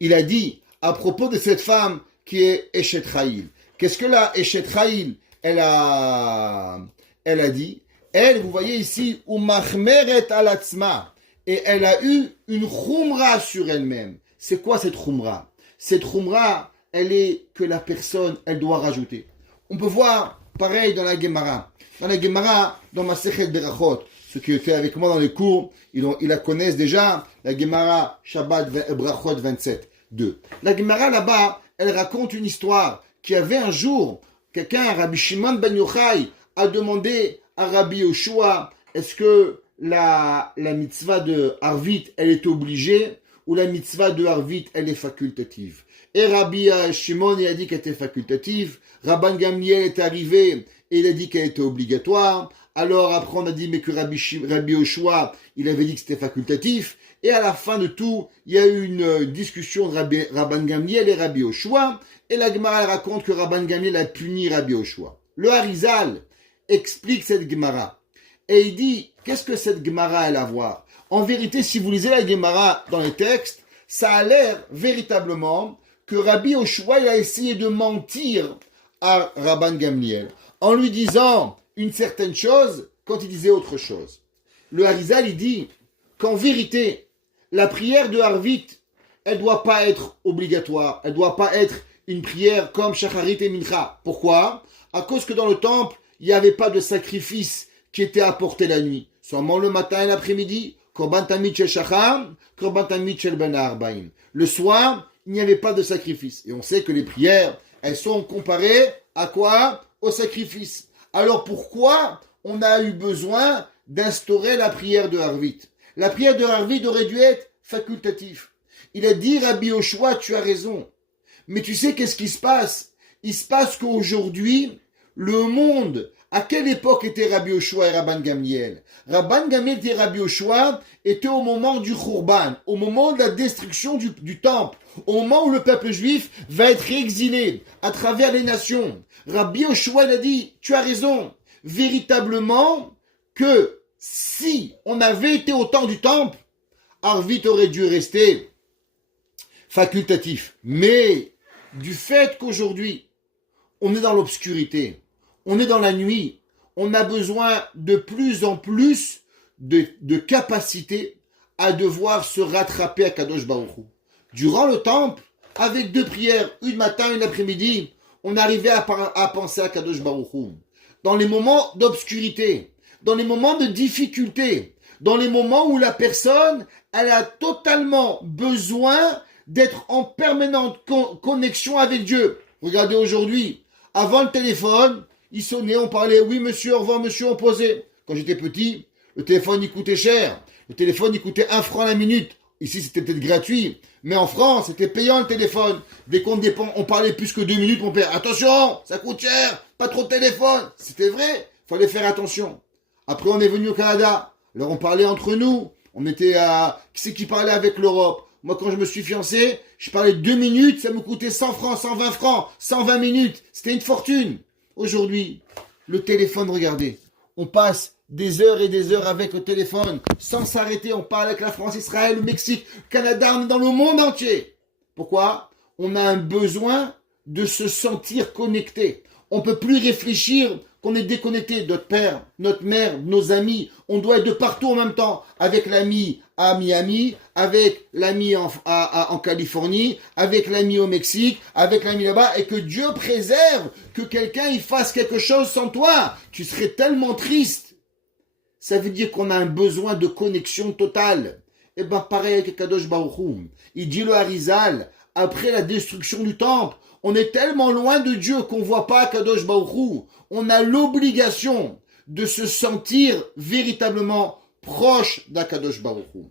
il a dit à propos de cette femme qui est Eshet Chayil. Qu'est-ce que la Eshet Chayil, elle a dit? Elle, vous voyez ici, Umachmeret alatzma, et elle a eu une Khumra sur elle-même. C'est quoi cette Khumra? Cette Khumra, elle est que la personne, elle doit rajouter. On peut voir, pareil dans la Gemara. Dans la Gemara, dans Masechet Berachot, ceux qui étaient avec moi dans les cours, ils la connaissent déjà, la Gemara Shabbat Brachot 27, 2. La Gemara là-bas, elle raconte une histoire qui avait un jour, quelqu'un, Rabbi Shimon Ben Yochai, a demandé à Rabbi Yoshua, est-ce que la mitzvah de Harvit, elle est obligée, ou la mitzvah de Harvit, elle est facultative? Et Rabbi Shimon, il a dit qu'elle était facultative. Rabban Gamliel est arrivé et il a dit qu'elle était obligatoire. Alors après on a dit mais que Rabbi Yoshua, il avait dit que c'était facultatif. Et à la fin de tout, il y a eu une discussion de Rabban Gamliel et Rabbi Yoshua. Et la Gemara raconte que Rabban Gamliel a puni Rabbi Yoshua. Le Harizal explique cette Gemara. Et il dit, qu'est-ce que cette Gemara elle a à voir? En vérité, si vous lisez la Gemara dans les textes, ça a l'air véritablement que Rabbi Yoshua il a essayé de mentir à Rabban Gamliel en lui disant une certaine chose quand il disait autre chose. Le Harizal, il dit qu'en vérité, la prière de Harvit, elle ne doit pas être obligatoire. Elle ne doit pas être une prière comme Shacharit et Mincha. Pourquoi? À cause que dans le temple, il n'y avait pas de sacrifice qui était apporté la nuit. Seulement le matin et l'après-midi, Korban Tamid Shel Shachar, Korban Tamid Shel Ben Arbaim. Le soir, il n'y avait pas de sacrifice. Et on sait que les prières, elles sont comparées à quoi? Au sacrifice. Alors pourquoi on a eu besoin d'instaurer la prière de Harvit? La prière de Harvit aurait dû être facultative. Il a dit, Rabbi Yoshua, tu as raison. Mais tu sais qu'est-ce qui se passe? Il se passe qu'aujourd'hui, le monde, à quelle époque était Rabbi Yoshua et Rabban Gamliel? Rabban Gamliel et Rabbi Yoshua étaient au moment du Khurban, au moment de la destruction du temple, au moment où le peuple juif va être exilé à travers les nations. Rabbi Yoshua, il a dit, tu as raison, véritablement que si on avait été au temps du temple, Harvit aurait dû rester facultatif. Mais du fait qu'aujourd'hui, on est dans l'obscurité, on est dans la nuit, on a besoin de plus en plus de capacité à devoir se rattraper à Kadosh Baruch Hu. Durant le temple, avec 2 prières, une matin, une après-midi, on arrivait à penser à Kadosh Baruch Hu. Dans les moments d'obscurité, dans les moments de difficulté, dans les moments où la personne, elle a totalement besoin d'être en permanente connexion avec Dieu. Regardez aujourd'hui, avant le téléphone, il sonnait, on parlait, oui monsieur, au revoir monsieur, on posait. Quand j'étais petit, le téléphone il coûtait cher. Le téléphone il coûtait 1 franc la minute. Ici c'était peut-être gratuit, mais en France c'était payant le téléphone. Dès qu'on on parlait plus que 2 minutes, mon père, attention, ça coûte cher, pas trop de téléphone. C'était vrai, fallait faire attention. Après on est venu au Canada, alors on parlait entre nous, on était à... Qui c'est qui parlait avec l'Europe? Moi, quand je me suis fiancé, je parlais 2 minutes, ça me coûtait 100 francs, 120 francs, 120 minutes. C'était une fortune. Aujourd'hui, le téléphone, regardez. On passe des heures et des heures avec le téléphone, sans s'arrêter. On parle avec la France, Israël, le Mexique, le Canada, on est dans le monde entier. Pourquoi? On a un besoin de se sentir connecté. On ne peut plus réfléchir qu'on est déconnecté. Notre père, notre mère, nos amis, on doit être de partout en même temps. Avec l'ami à Miami, avec l'ami en Californie, avec l'ami au Mexique, avec l'ami là-bas, et que Dieu préserve que quelqu'un il fasse quelque chose sans toi. Tu serais tellement triste. Ça veut dire qu'on a un besoin de connexion totale. Et ben pareil avec Kadosh Baruch Hu. Il dit le Harizal, après la destruction du temple, on est tellement loin de Dieu qu'on ne voit pas Kadosh Baruch Hu. On a l'obligation de se sentir véritablement proche d'Akadosh Baruch Hu.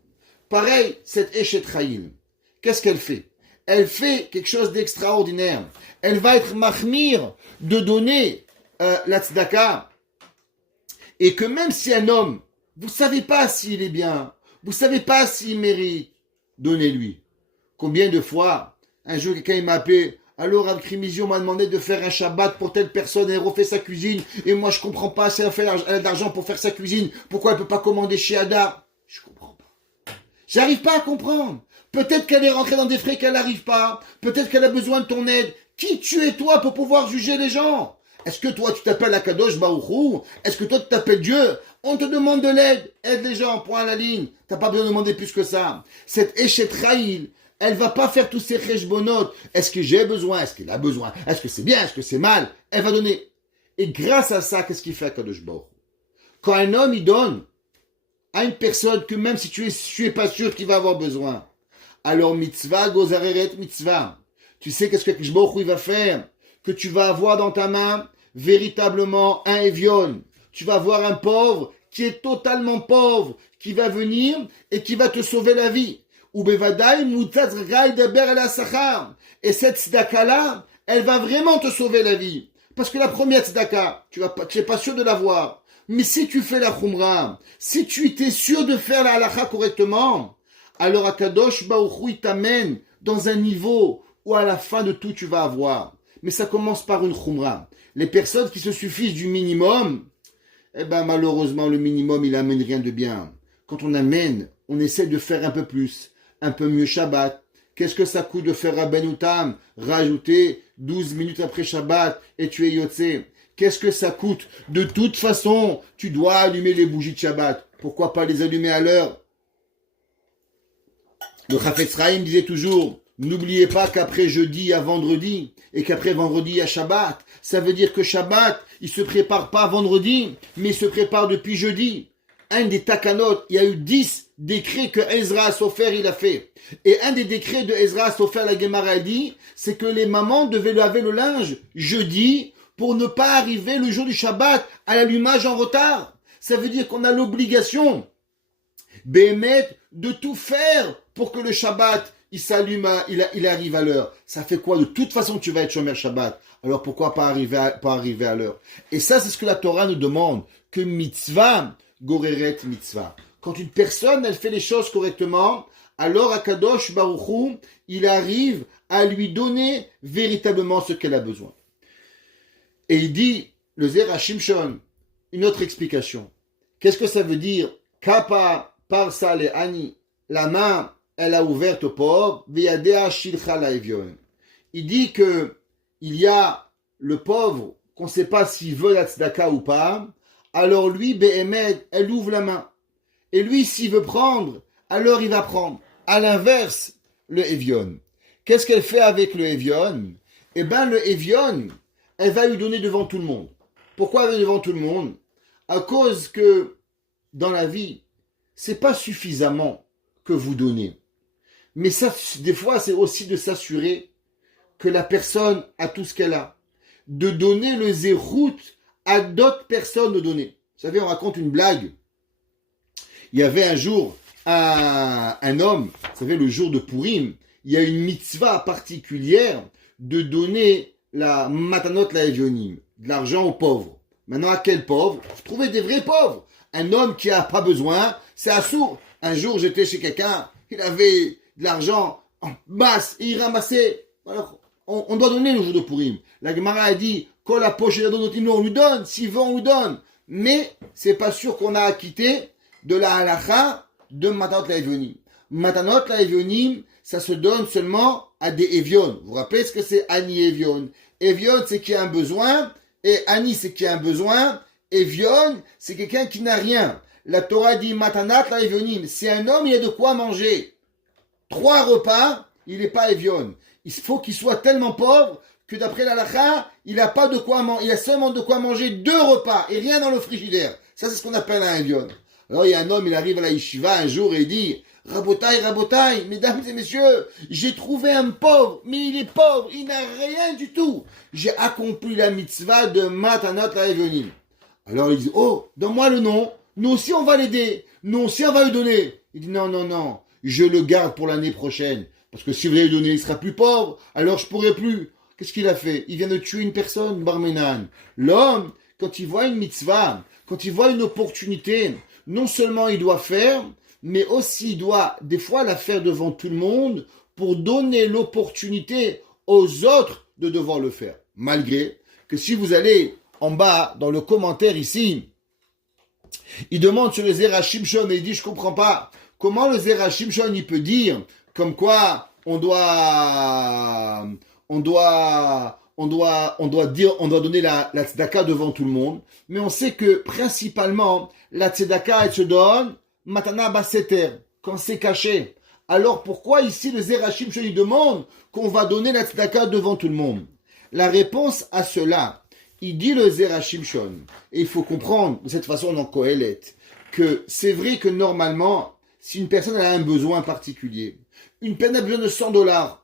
Pareil, cette Eshet Chayil, qu'est-ce qu'elle fait? Elle fait quelque chose d'extraordinaire. Elle va être mahmir de donner la tzedaka. Et que même si un homme, vous ne savez pas s'il est bien, vous ne savez pas s'il mérite, donnez-lui. Combien de fois, un jour quelqu'un m'a appelé, alors Rav Krimizio m'a demandé de faire un Shabbat pour telle personne, elle refait sa cuisine, et moi je comprends pas, si elle a d'argent pour faire sa cuisine, pourquoi elle peut pas commander chez Hadar? Je comprends pas. J'arrive pas à comprendre. Peut-être qu'elle est rentrée dans des frais qu'elle n'arrive pas, peut-être qu'elle a besoin de ton aide. Qui tu es toi pour pouvoir juger les gens? Est-ce que toi tu t'appelles Akadosh Baruch Hu? Est-ce que toi tu t'appelles Dieu? On te demande de l'aide, aide les gens, point à la ligne. T'as pas besoin de demander plus que ça. Cette Eshet Chayil, elle va pas faire tous ces cheshbonot. Est-ce que j'ai besoin? Est-ce qu'elle a besoin? Est-ce que c'est bien? Est-ce que c'est mal? Elle va donner. Et grâce à ça, qu'est-ce qu'il fait Akadosh Baruch Hu? Quand un homme, il donne à une personne que même si tu es pas sûr qu'il va avoir besoin, alors mitzvah, gozareret mitzvah. Tu sais qu'est-ce que Akadosh Baruch Hu il va faire? Que tu vas avoir dans ta main véritablement un évion. Tu vas avoir un pauvre qui est totalement pauvre, qui va venir et qui va te sauver la vie. Et cette tzedaka-là, elle va vraiment te sauver la vie. Parce que la première tzedaka, tu n'es pas sûr de l'avoir. Mais si tu fais la khumra, si tu étais sûr de faire la halakha correctement, alors Akadosh Baruch Hu t'amène dans un niveau où à la fin de tout tu vas avoir. Mais ça commence par une khumra. Les personnes qui se suffisent du minimum, eh ben malheureusement le minimum il amène rien de bien. Quand on amène, on essaie de faire un peu plus, un peu mieux Shabbat. Qu'est-ce que ça coûte de faire Rabbeinu Tam? Rajouter 12 minutes après Shabbat et tu es Yotze. Qu'est-ce que ça coûte? De toute façon, tu dois allumer les bougies de Shabbat. Pourquoi pas les allumer à l'heure? Le Chafetz Chaim disait toujours, n'oubliez pas qu'après jeudi, il y a vendredi, et qu'après vendredi, il y a Shabbat. Ça veut dire que Shabbat, il se prépare pas vendredi, mais il se prépare depuis jeudi. Un des takanot, il y a eu 10 décrets que Ezra Sofer il a fait. Et un des décrets de Ezra Sofer, la Gemara a dit, c'est que les mamans devaient laver le linge jeudi pour ne pas arriver le jour du Shabbat à l'allumage en retard. Ça veut dire qu'on a l'obligation, Béhémet, de tout faire pour que le Shabbat, il s'allume, il arrive à l'heure. Ça fait quoi? De toute façon, tu vas être Shomer Shabbat. Alors pourquoi pas arriver à l'heure? Et ça, c'est ce que la Torah nous demande. Que mitzvah, goreret mitzvah. Quand une personne, elle fait les choses correctement, alors Akadosh Baruch Hu, il arrive à lui donner véritablement ce qu'elle a besoin. Et il dit, le Zera Shimshon, une autre explication. Qu'est-ce que ça veut dire? Kappa parsa le ani. La main, elle a ouvert au pauvre. Veyadea shilcha la evion. Il dit que il y a le pauvre, qu'on ne sait pas s'il veut la tzedaka ou pas. Alors lui, Behemed, elle ouvre la main. Et lui, s'il veut prendre, alors il va prendre. À l'inverse, le Evion. Qu'est-ce qu'elle fait avec le Evion? Eh bien, le Evion, elle va lui donner devant tout le monde. Pourquoi elle va devant tout le monde? À cause que, dans la vie, c'est pas suffisamment que vous donnez. Mais ça, des fois, c'est aussi de s'assurer que la personne a tout ce qu'elle a. De donner le zérout à d'autres personnes de donner. Vous savez, on raconte une blague. Il y avait un jour un homme, vous savez, le jour de Purim, il y a une mitzvah particulière de donner la matanot la evionim, de l'argent aux pauvres. Maintenant, à quels pauvres? Trouver des vrais pauvres. Un homme qui a pas besoin, c'est assourd. Un jour, j'étais chez quelqu'un, il avait de l'argent en masse, et il ramassait. Alors, on doit donner le jour de Purim. La Gemara a dit, quand la poche est on lui donne, s'il veut, on lui donne. Mais, c'est pas sûr qu'on a acquitté de la halacha de Matanot la Evionim. Matanot la Evionim, ça se donne seulement à des Evion. Vous vous rappelez ce que c'est Ani Evion? Evion, c'est qui a un besoin, et Ani, c'est qui a un besoin. Evion, c'est quelqu'un qui n'a rien. La Torah dit Matanat la Evionim. C'est un homme, il a de quoi manger. 3 repas, il n'est pas Evion. Il faut qu'il soit tellement pauvre que d'après la halacha, il a pas de quoi manger. Il a seulement de quoi manger 2 repas et rien dans le frigidaire. Ça, c'est ce qu'on appelle un Evion. Alors, il y a un homme, il arrive à la yeshiva un jour et il dit, Rabotai, mesdames et messieurs, j'ai trouvé un pauvre, mais il est pauvre, il n'a rien du tout. J'ai accompli la mitzvah de Matanot la Evionim. Alors, il dit, oh, donne-moi le nom, nous aussi on va l'aider, nous aussi on va lui donner. Il dit, non, je le garde pour l'année prochaine, parce que si vous allez lui donner, il sera plus pauvre, alors je pourrai plus. Qu'est-ce qu'il a fait? Il vient de tuer une personne, Barmenan. L'homme, quand il voit une mitzvah, quand il voit une opportunité, non seulement il doit faire, mais aussi il doit des fois la faire devant tout le monde pour donner l'opportunité aux autres de devoir le faire. Malgré que si vous allez en bas dans le commentaire ici, il demande sur le Zera Shimshon et il dit je comprends pas comment le Zera Shimshon il peut dire comme quoi on doit donner la tzedaka devant tout le monde, mais on sait que principalement la tzedaka elle se donne matana baseter quand c'est caché. Alors pourquoi ici le Zera Shimshon il demande qu'on va donner la tzedaka devant tout le monde? La réponse à cela, il dit le Zera Shimshon, et il faut comprendre de cette façon dans Kohelet que c'est vrai que normalement si une personne a un besoin particulier, une personne a besoin de $100,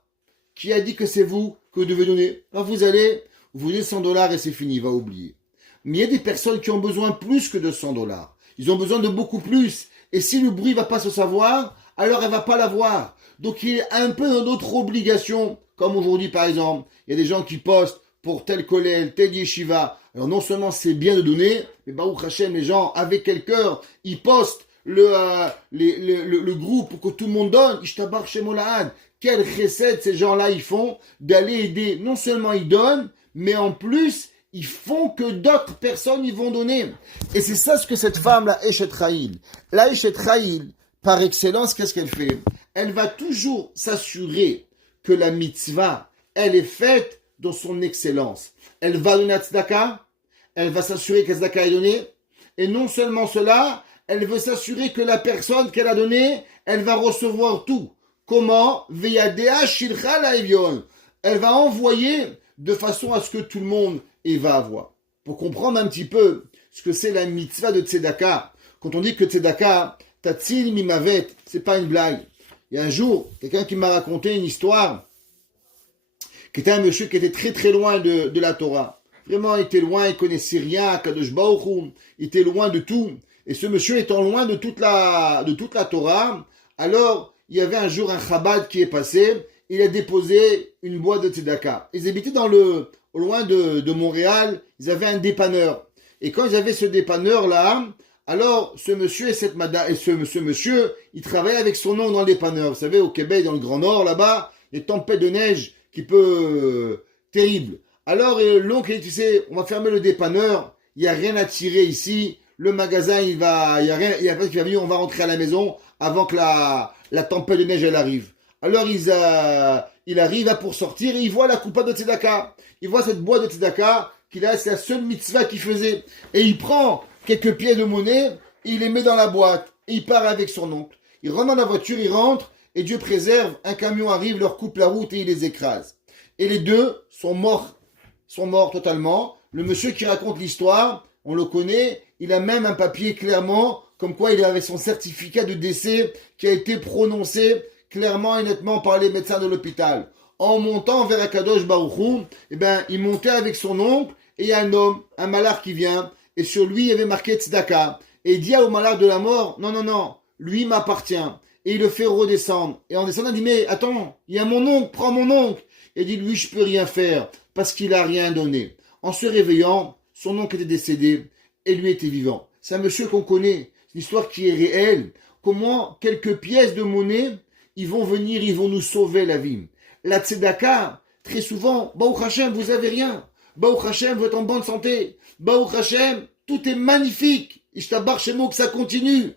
qui a dit que c'est vous que vous devez donner? Alors vous donnez $100 et c'est fini, il va oublier. Mais il y a des personnes qui ont besoin plus que de $100. Ils ont besoin de beaucoup plus. Et si le bruit va pas se savoir, alors elle va pas l'avoir. Donc il est un peu dans d'autres obligations, comme aujourd'hui par exemple. Il y a des gens qui postent pour tel kollel, tel yeshiva. Alors non seulement c'est bien de donner, mais Baruch Hashem, les gens avec quel cœur, ils postent le groupe pour que tout le monde donne. Ishtabar Shemolahad. Quel chesed ces gens-là ils font d'aller aider. Non seulement ils donnent, mais en plus ils font que d'autres personnes ils vont donner. Et c'est ça ce que cette femme, la Eshet Chayil. La Eshet Chayil, par excellence, qu'est-ce qu'elle fait? Elle va toujours s'assurer que la mitzvah, elle est faite dans son excellence. Elle va donner la tzedaka, elle va s'assurer que Tzedaka est donnée. Et non seulement cela, elle veut s'assurer que la personne qu'elle a donnée, elle va recevoir tout. Comment? Veyadea shilcha laevion. Elle va envoyer de façon à ce que tout le monde y va avoir. Pour comprendre un petit peu ce que c'est la mitzvah de Tzedaka, quand on dit que Tzedaka, tatzil mimavet, c'est pas une blague. Il y a un jour, quelqu'un qui m'a raconté une histoire, qui était un monsieur qui était très très loin de la Torah. Vraiment, il était loin, il connaissait rien, Kadosh Baruch Hu, il était loin de tout. Et ce monsieur étant loin de toute la Torah, alors il y avait un jour un Chabad qui est passé, il a déposé une boîte de Tzedaka. Ils habitaient au loin de Montréal, ils avaient un dépanneur. Et quand ils avaient ce dépanneur-là, alors ce monsieur et cette madame, et ce monsieur, il travaillait avec son oncle dans le dépanneur. Vous savez, au Québec, dans le Grand Nord, là-bas, les tempêtes de neige qui peut terrible. Alors l'oncle, tu sais, on va fermer le dépanneur, il n'y a rien à tirer ici, le magasin, il y a rien, il y a pas qui va venir, on va rentrer à la maison avant que la tempête de neige elle arrive. Alors il arrive pour sortir et il voit la coupa de Tzedaka. Il voit cette boîte de Tzedaka qu'il a, c'est la seule mitzvah qu'il faisait. Et il prend quelques pièces de monnaie, et il les met dans la boîte et il part avec son oncle. Il rentre dans la voiture, il rentre et Dieu préserve, un camion arrive, leur coupe la route et il les écrase. Et les deux sont morts totalement. Le monsieur qui raconte l'histoire, on le connaît, il a même un papier clairement, comme quoi il avait son certificat de décès qui a été prononcé clairement et nettement par les médecins de l'hôpital. En montant vers Akadosh Baruch Hu, il montait avec son oncle et il y a un homme, un malade qui vient, et sur lui il y avait marqué Tzedaka. Et il dit au malade de la mort, non, lui m'appartient. Et il le fait redescendre. Et en descendant, il dit, mais attends, il y a mon oncle, prends mon oncle. Et il dit, lui, je peux rien faire, parce qu'il a rien donné. En se réveillant, son oncle était décédé, et lui était vivant. C'est un monsieur qu'on connaît, c'est une histoire qui est réelle. Comment quelques pièces de monnaie, ils vont venir, ils vont nous sauver la vie. La tzedaka, très souvent, Baruch Hashem, vous avez rien. Baruch Hashem, vous êtes en bonne santé. Baruch Hashem, tout est magnifique. Ishtabar Shemo, que ça continue.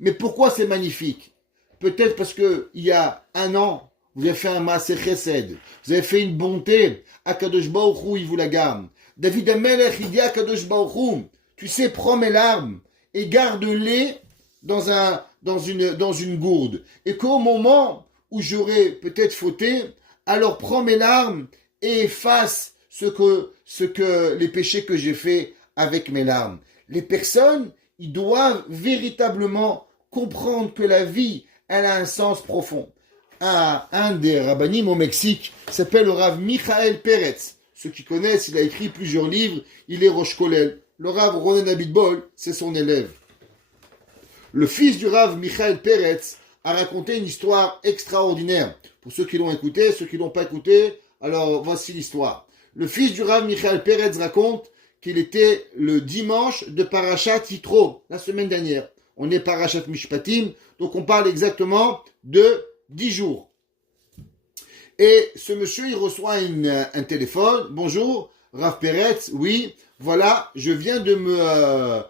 Mais pourquoi c'est magnifique? Peut-être parce que il y a un an, vous avez fait un Maaseh Chesed. Vous avez fait une bonté. Akadosh Baruch Hu, il vous la garde. David Amelech, il dit à Akadosh Baruch Hu, tu sais, prends mes larmes et garde-les dans une gourde. Et qu'au moment où j'aurai peut-être fauté, alors prends mes larmes et efface ce que les péchés que j'ai faits avec mes larmes. Les personnes, ils doivent véritablement comprendre que la vie, elle a un sens profond. Un des rabbinim au Mexique s'appelle le Rav Michael Peretz. Ceux qui connaissent, il a écrit plusieurs livres, il est Rosh Kolel. Le Rav Ronen Abitbol, c'est son élève. Le fils du Rav Michael Peretz a raconté une histoire extraordinaire. Pour ceux qui l'ont écouté, ceux qui l'ont pas écouté, alors voici l'histoire. Le fils du Rav Michael Peretz raconte qu'il était le dimanche de Parashat Yitro, la semaine dernière. On est Parashat Mishpatim, donc on parle exactement de 10 jours. Et ce monsieur, il reçoit un téléphone. Bonjour, Rav Peretz, oui, voilà, je viens de me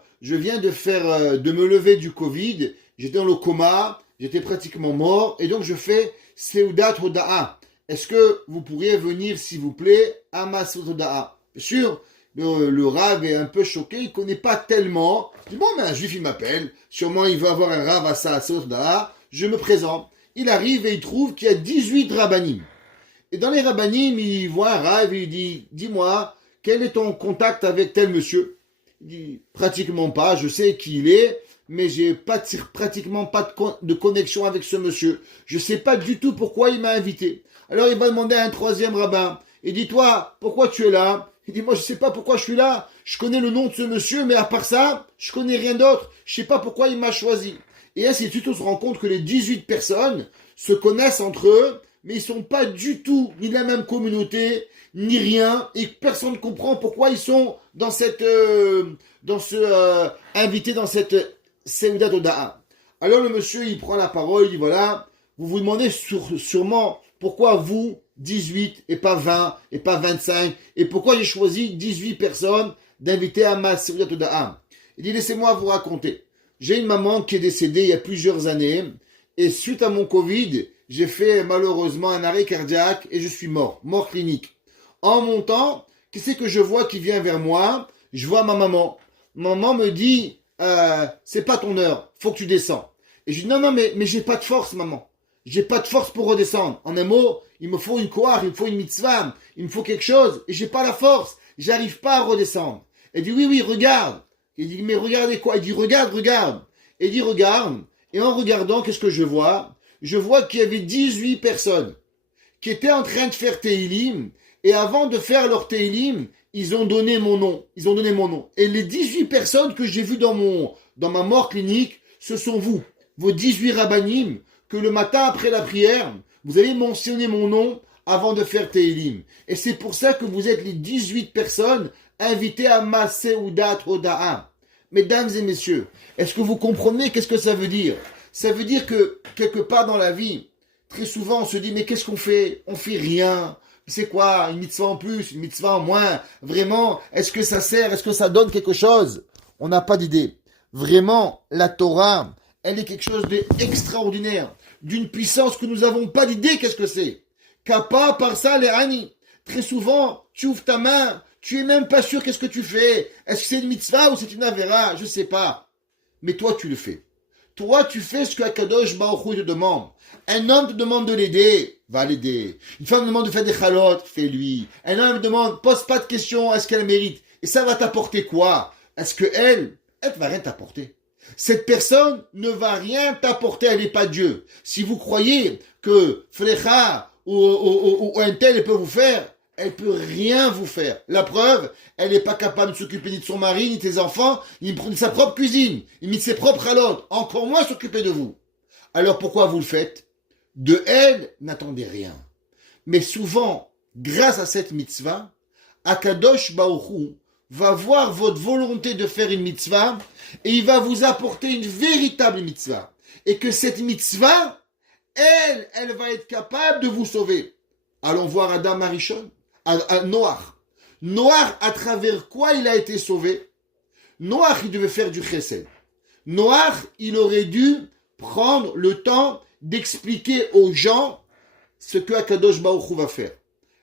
lever du Covid. J'étais dans le coma, j'étais pratiquement mort, et donc je fais Seudat Hoda'a. Est-ce que vous pourriez venir, s'il vous plaît, à ma Seudat Hoda'a? Bien sûr, le Rav est un peu choqué, il ne connaît pas tellement. Il dit, bon, mais un juif, il m'appelle, sûrement il va avoir un Rav à sa Seudat Hoda'a, je me présente. Il arrive et il trouve qu'il y a 18 rabbanim. Et dans les rabbanim, il voit un Rav et il dit, dis-moi, quel est ton contact avec tel monsieur? Il dit, pratiquement pas, je sais qui il est, mais j'ai pratiquement pas de connexion avec ce monsieur. Je sais pas du tout pourquoi il m'a invité. Alors il va demander à un troisième rabbin. Il dit, toi, pourquoi tu es là? Il dit, moi je sais pas pourquoi je suis là. Je connais le nom de ce monsieur, mais à part ça, je connais rien d'autre. Je sais pas pourquoi il m'a choisi. Et ainsi de suite, on se rend compte que les 18 personnes se connaissent entre eux, mais ils sont pas du tout ni de la même communauté, ni rien, et personne ne comprend pourquoi ils sont invités dans cette Seudat Hoda'a. Alors le monsieur, il prend la parole, il dit, voilà, vous vous demandez sûrement pourquoi vous, 18 et pas 20 et pas 25, et pourquoi j'ai choisi 18 personnes d'inviter à ma Seudat Hoda'a. Il dit, laissez-moi vous raconter. J'ai une maman qui est décédée il y a plusieurs années, et suite à mon Covid, j'ai fait malheureusement un arrêt cardiaque et je suis mort clinique. En montant, qui c'est que je vois qui vient vers moi? je vois ma maman. Maman me dit, c'est pas ton heure, faut que tu descends. Et je dis, non, mais j'ai pas de force, maman. J'ai pas de force pour redescendre. En un mot, il me faut une koar, il me faut une mitzvah, il me faut quelque chose, et j'ai pas la force. J'arrive pas à redescendre. Elle dit, oui, regarde. Il dit, mais regardez quoi? Il dit, regarde. Et il dit, regarde. Et en regardant, qu'est-ce que je vois? Je vois qu'il y avait 18 personnes qui étaient en train de faire Teilim, et avant de faire leur Teilim, ils ont donné mon nom. Et les 18 personnes que j'ai vues dans ma mort clinique, ce sont vous, vos 18 rabbanim, que le matin après la prière, vous avez mentionné mon nom avant de faire Teilim. Et c'est pour ça que vous êtes les 18 personnes invitées à ma Seudat Hoda'a. Mesdames et messieurs, est-ce que vous comprenez qu'est-ce que ça veut dire? Ça veut dire que, quelque part dans la vie, très souvent on se dit, mais qu'est-ce qu'on fait? On fait rien. C'est quoi? Une mitzvah en plus, une mitzvah en moins? Vraiment, est-ce que ça sert? Est-ce que ça donne quelque chose? On n'a pas d'idée. Vraiment, la Torah, elle est quelque chose d'extraordinaire, d'une puissance que nous n'avons pas d'idée qu'est-ce que c'est. Kappa, par ça, les Hani. Très souvent, tu ouvres ta main, tu es même pas sûr qu'est-ce que tu fais. Est-ce que c'est une mitzvah ou c'est une avera? Je sais pas. Mais toi, tu le fais. Toi, tu fais ce que Akadosh Baruch Hu te demande. Un homme te demande de l'aider, va l'aider. Une femme te demande de faire des chalotes, fais-lui. Un homme te demande, pose pas de questions, est-ce qu'elle mérite? Et ça va t'apporter quoi? Est-ce que elle va rien t'apporter? Cette personne ne va rien t'apporter, elle n'est pas Dieu. Si vous croyez que Flecha ou un tel peut vous faire, elle peut rien vous faire. La preuve, elle n'est pas capable de s'occuper ni de son mari, ni de ses enfants, ni de sa propre cuisine, ni de ses propres halotes, encore moins s'occuper de vous. Alors pourquoi vous le faites? De elle, n'attendez rien. Mais souvent, grâce à cette mitzvah, Akadosh Baruch Hu va voir votre volonté de faire une mitzvah et il va vous apporter une véritable mitzvah. Et que cette mitzvah, elle va être capable de vous sauver. Allons voir Adam Arishon, Noach. Noach, à travers quoi il a été sauvé? Noach, il devait faire du chesed. Noach, il aurait dû prendre le temps d'expliquer aux gens ce que Akadosh Baruch Hu va faire.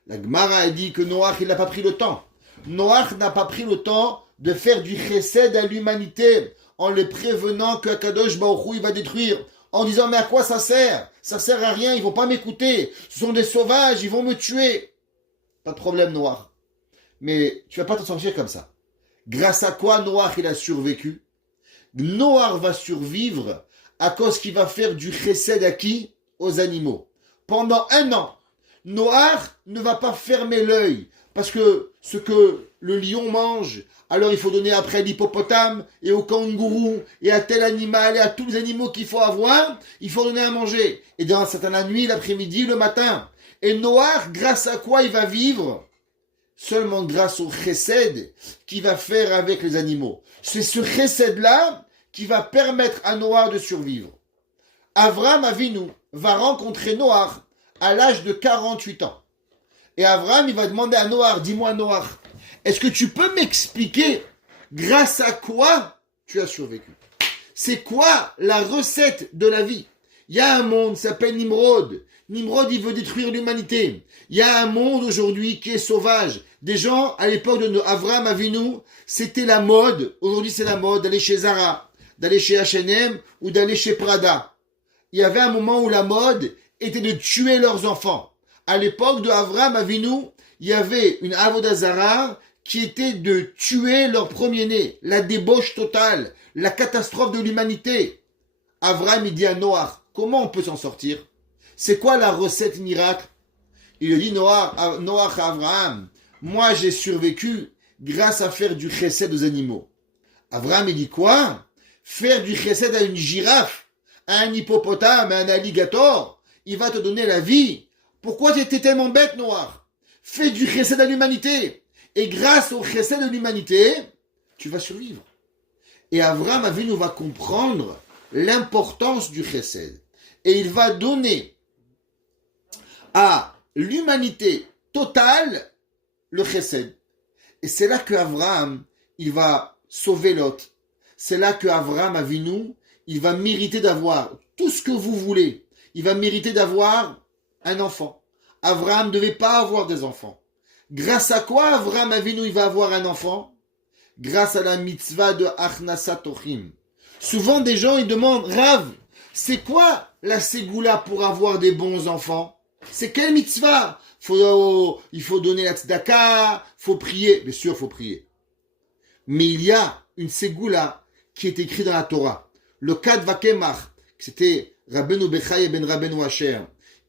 La Gemara a dit que Noach, il n'a pas pris le temps. Noach n'a pas pris le temps de faire du chesed à l'humanité en les prévenant que Akadosh Baruch Hu, il va détruire. En disant, mais à quoi ça sert? Ça sert à rien, ils vont pas m'écouter. Ce sont des sauvages, ils vont me tuer. Pas de problème, Noach. Mais tu vas pas t'en sortir comme ça. Grâce à quoi Noach, il a survécu? Noach va survivre à cause qu'il va faire du chesed à qui? Aux animaux. Pendant 1 an, Noach ne va pas fermer l'œil parce que ce que le lion mange, alors il faut donner après à l'hippopotame et au kangourou et à tel animal et à tous les animaux qu'il faut avoir, il faut donner à manger. Et dans certaines nuits, l'après-midi, le matin. Et Noach, grâce à quoi il va vivre? Seulement grâce au chesed qu'il va faire avec les animaux. C'est ce chesed-là qui va permettre à Noach de survivre. Avram Avinu va rencontrer Noach à l'âge de 48 ans. Et Avram, il va demander à Noach, dis-moi Noach, est-ce que tu peux m'expliquer grâce à quoi tu as survécu? C'est quoi la recette de la vie? Il y a un monde qui s'appelle Nimrod. Nimrod, il veut détruire l'humanité. Il y a un monde aujourd'hui qui est sauvage. Des gens, à l'époque de Avram Avinu, c'était la mode. Aujourd'hui, c'est la mode d'aller chez Zara, d'aller chez H&M ou d'aller chez Prada. Il y avait un moment où la mode était de tuer leurs enfants. À l'époque de Avram Avinu, il y avait une avodah zara qui était de tuer leur premier-né, la débauche totale, la catastrophe de l'humanité. Avram, il dit à Noach, comment on peut s'en sortir? C'est quoi la recette miracle? Il lui dit, Noach à Avraham, moi j'ai survécu grâce à faire du chesed aux animaux. Avraham, il dit quoi? Faire du chesed à une girafe, à un hippopotame, à un alligator, il va te donner la vie. Pourquoi tu étais tellement bête, Noach? Fais du chesed à l'humanité. Et grâce au chesed de l'humanité, tu vas survivre. Et Avraham Avinu va comprendre l'importance du chesed. Et il va donner à l'humanité totale le chesed. Et c'est là que Avraham, il va sauver Lot. C'est là que Avraham Avinu, il va mériter d'avoir tout ce que vous voulez. Il va mériter d'avoir un enfant. Avraham ne devait pas avoir des enfants. Grâce à quoi Avraham Avinu, il va avoir un enfant? grâce à la mitzvah de Achnasat Ochim. Souvent, des gens, ils demandent, Rav, c'est quoi la ségoula pour avoir des bons enfants? C'est quelle mitzvah? Il faut donner la tzedaka, faut prier. Bien sûr, faut prier. Mais il y a une ségoula qui est écrite dans la Torah. Le Kad Vakemach, c'était Rabbeinu Bechaye ben Rabbeinu Asher.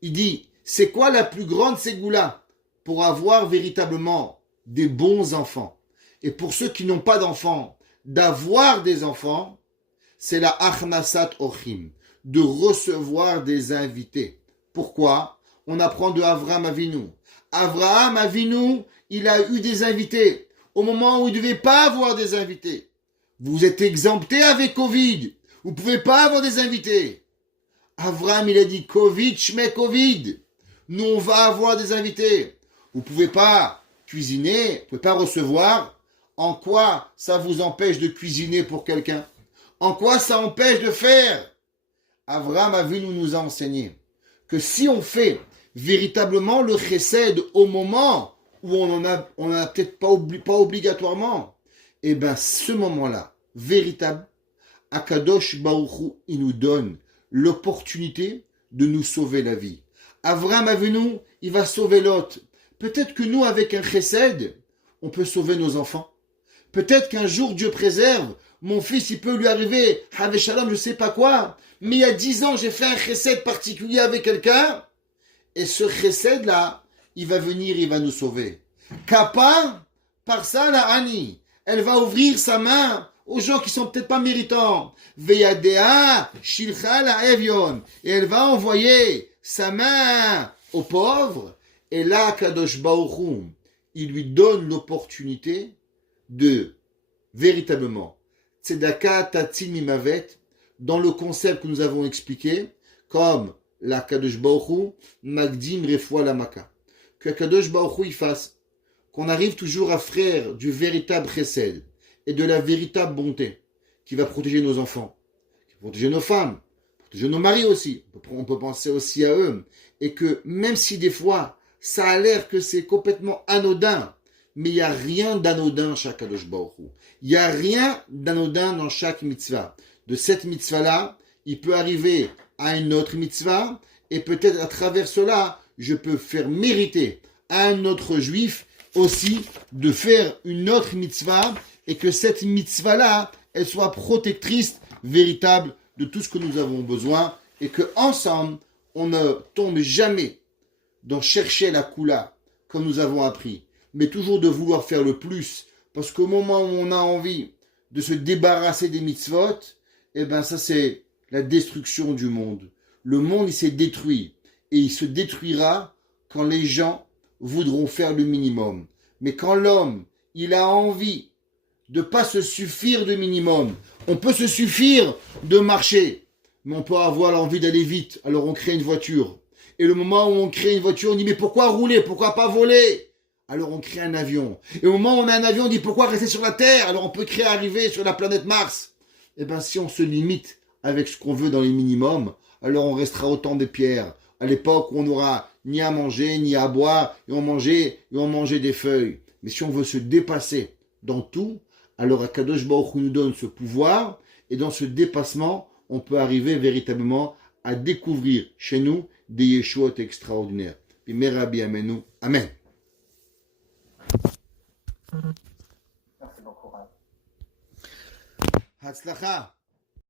Il dit, c'est quoi la plus grande ségoula pour avoir véritablement des bons enfants? Et pour ceux qui n'ont pas d'enfants, d'avoir des enfants, c'est la Achnasat Ochim, de recevoir des invités. Pourquoi? On apprend de Avraham Avinu. Avraham Avinu, il a eu des invités au moment où il ne devait pas avoir des invités. Vous êtes exempté avec Covid. Vous ne pouvez pas avoir des invités. Avraham, il a dit Covid, shme Covid. Nous, on va avoir des invités. Vous ne pouvez pas cuisiner, vous ne pouvez pas recevoir. En quoi ça vous empêche de cuisiner pour quelqu'un? En quoi ça empêche de faire? Avraham Avinu nous a enseigné que si on fait véritablement le chesed au moment où on en a peut-être pas obligatoirement, et bien ce moment-là, véritable, Akadosh Baruch Hu, il nous donne l'opportunité de nous sauver la vie. Avraham Avinu, il va sauver l'autre. Peut-être que nous, avec un chesed, on peut sauver nos enfants. Peut-être qu'un jour, Dieu préserve, mon fils, il peut lui arriver, Have Shalom, je sais pas quoi, mais il y a 10 ans, j'ai fait un chesed particulier avec quelqu'un, et ce chesed-là, il va venir, il va nous sauver. Kappa, par ça, la Ani, elle va ouvrir sa main aux gens qui sont peut-être pas méritants. Veyadea, Shilcha la Evion, et elle va envoyer sa main aux pauvres, et là, Kadosh Baruch Hu, il lui donne l'opportunité de, véritablement, Tzedaka Tatzin Mimavet, dans le concept que nous avons expliqué, comme la Kadosh Baruch Hu, Magdim Refoua Lamaka. Que Kadosh Baruch Hu y fasse, qu'on arrive toujours à faire du véritable chesed et de la véritable bonté qui va protéger nos enfants, qui va protéger nos femmes, protéger nos maris aussi. On peut penser aussi à eux. Et que même si des fois, ça a l'air que c'est complètement anodin, mais il n'y a rien d'anodin chez Kadosh Baruch Hu. Il n'y a rien d'anodin dans chaque mitzvah. De cette mitzvah-là, il peut arriver à une autre mitzvah, et peut-être à travers cela, je peux faire mériter à un autre juif aussi de faire une autre mitzvah, et que cette mitzvah-là, elle soit protectrice véritable de tout ce que nous avons besoin, et que ensemble, on ne tombe jamais dans chercher la koula, comme nous avons appris, mais toujours de vouloir faire le plus, parce qu'au moment où on a envie de se débarrasser des mitzvot, eh ben ça c'est la destruction du monde. Le monde il s'est détruit, et il se détruira quand les gens voudront faire le minimum. Mais quand l'homme, il a envie de pas se suffire de minimum, on peut se suffire de marcher, mais on peut avoir l'envie d'aller vite, alors on crée une voiture. Et le moment où on crée une voiture, on dit mais pourquoi rouler, pourquoi pas voler? Alors on crée un avion. Et au moment où on a un avion, on dit pourquoi rester sur la Terre? Alors on peut créer arriver sur la planète Mars. Eh bien si on se limite avec ce qu'on veut dans les minimums, alors on restera autant des pierres. À l'époque où on n'aura ni à manger, ni à boire, et on mangeait des feuilles. Mais si on veut se dépasser dans tout, alors Akadosh Baruch Hu nous donne ce pouvoir, et dans ce dépassement, on peut arriver véritablement à découvrir chez nous des Yeshuot extraordinaires. Et Merabi Amenu. Amen. Merci beaucoup. Hatzlacha.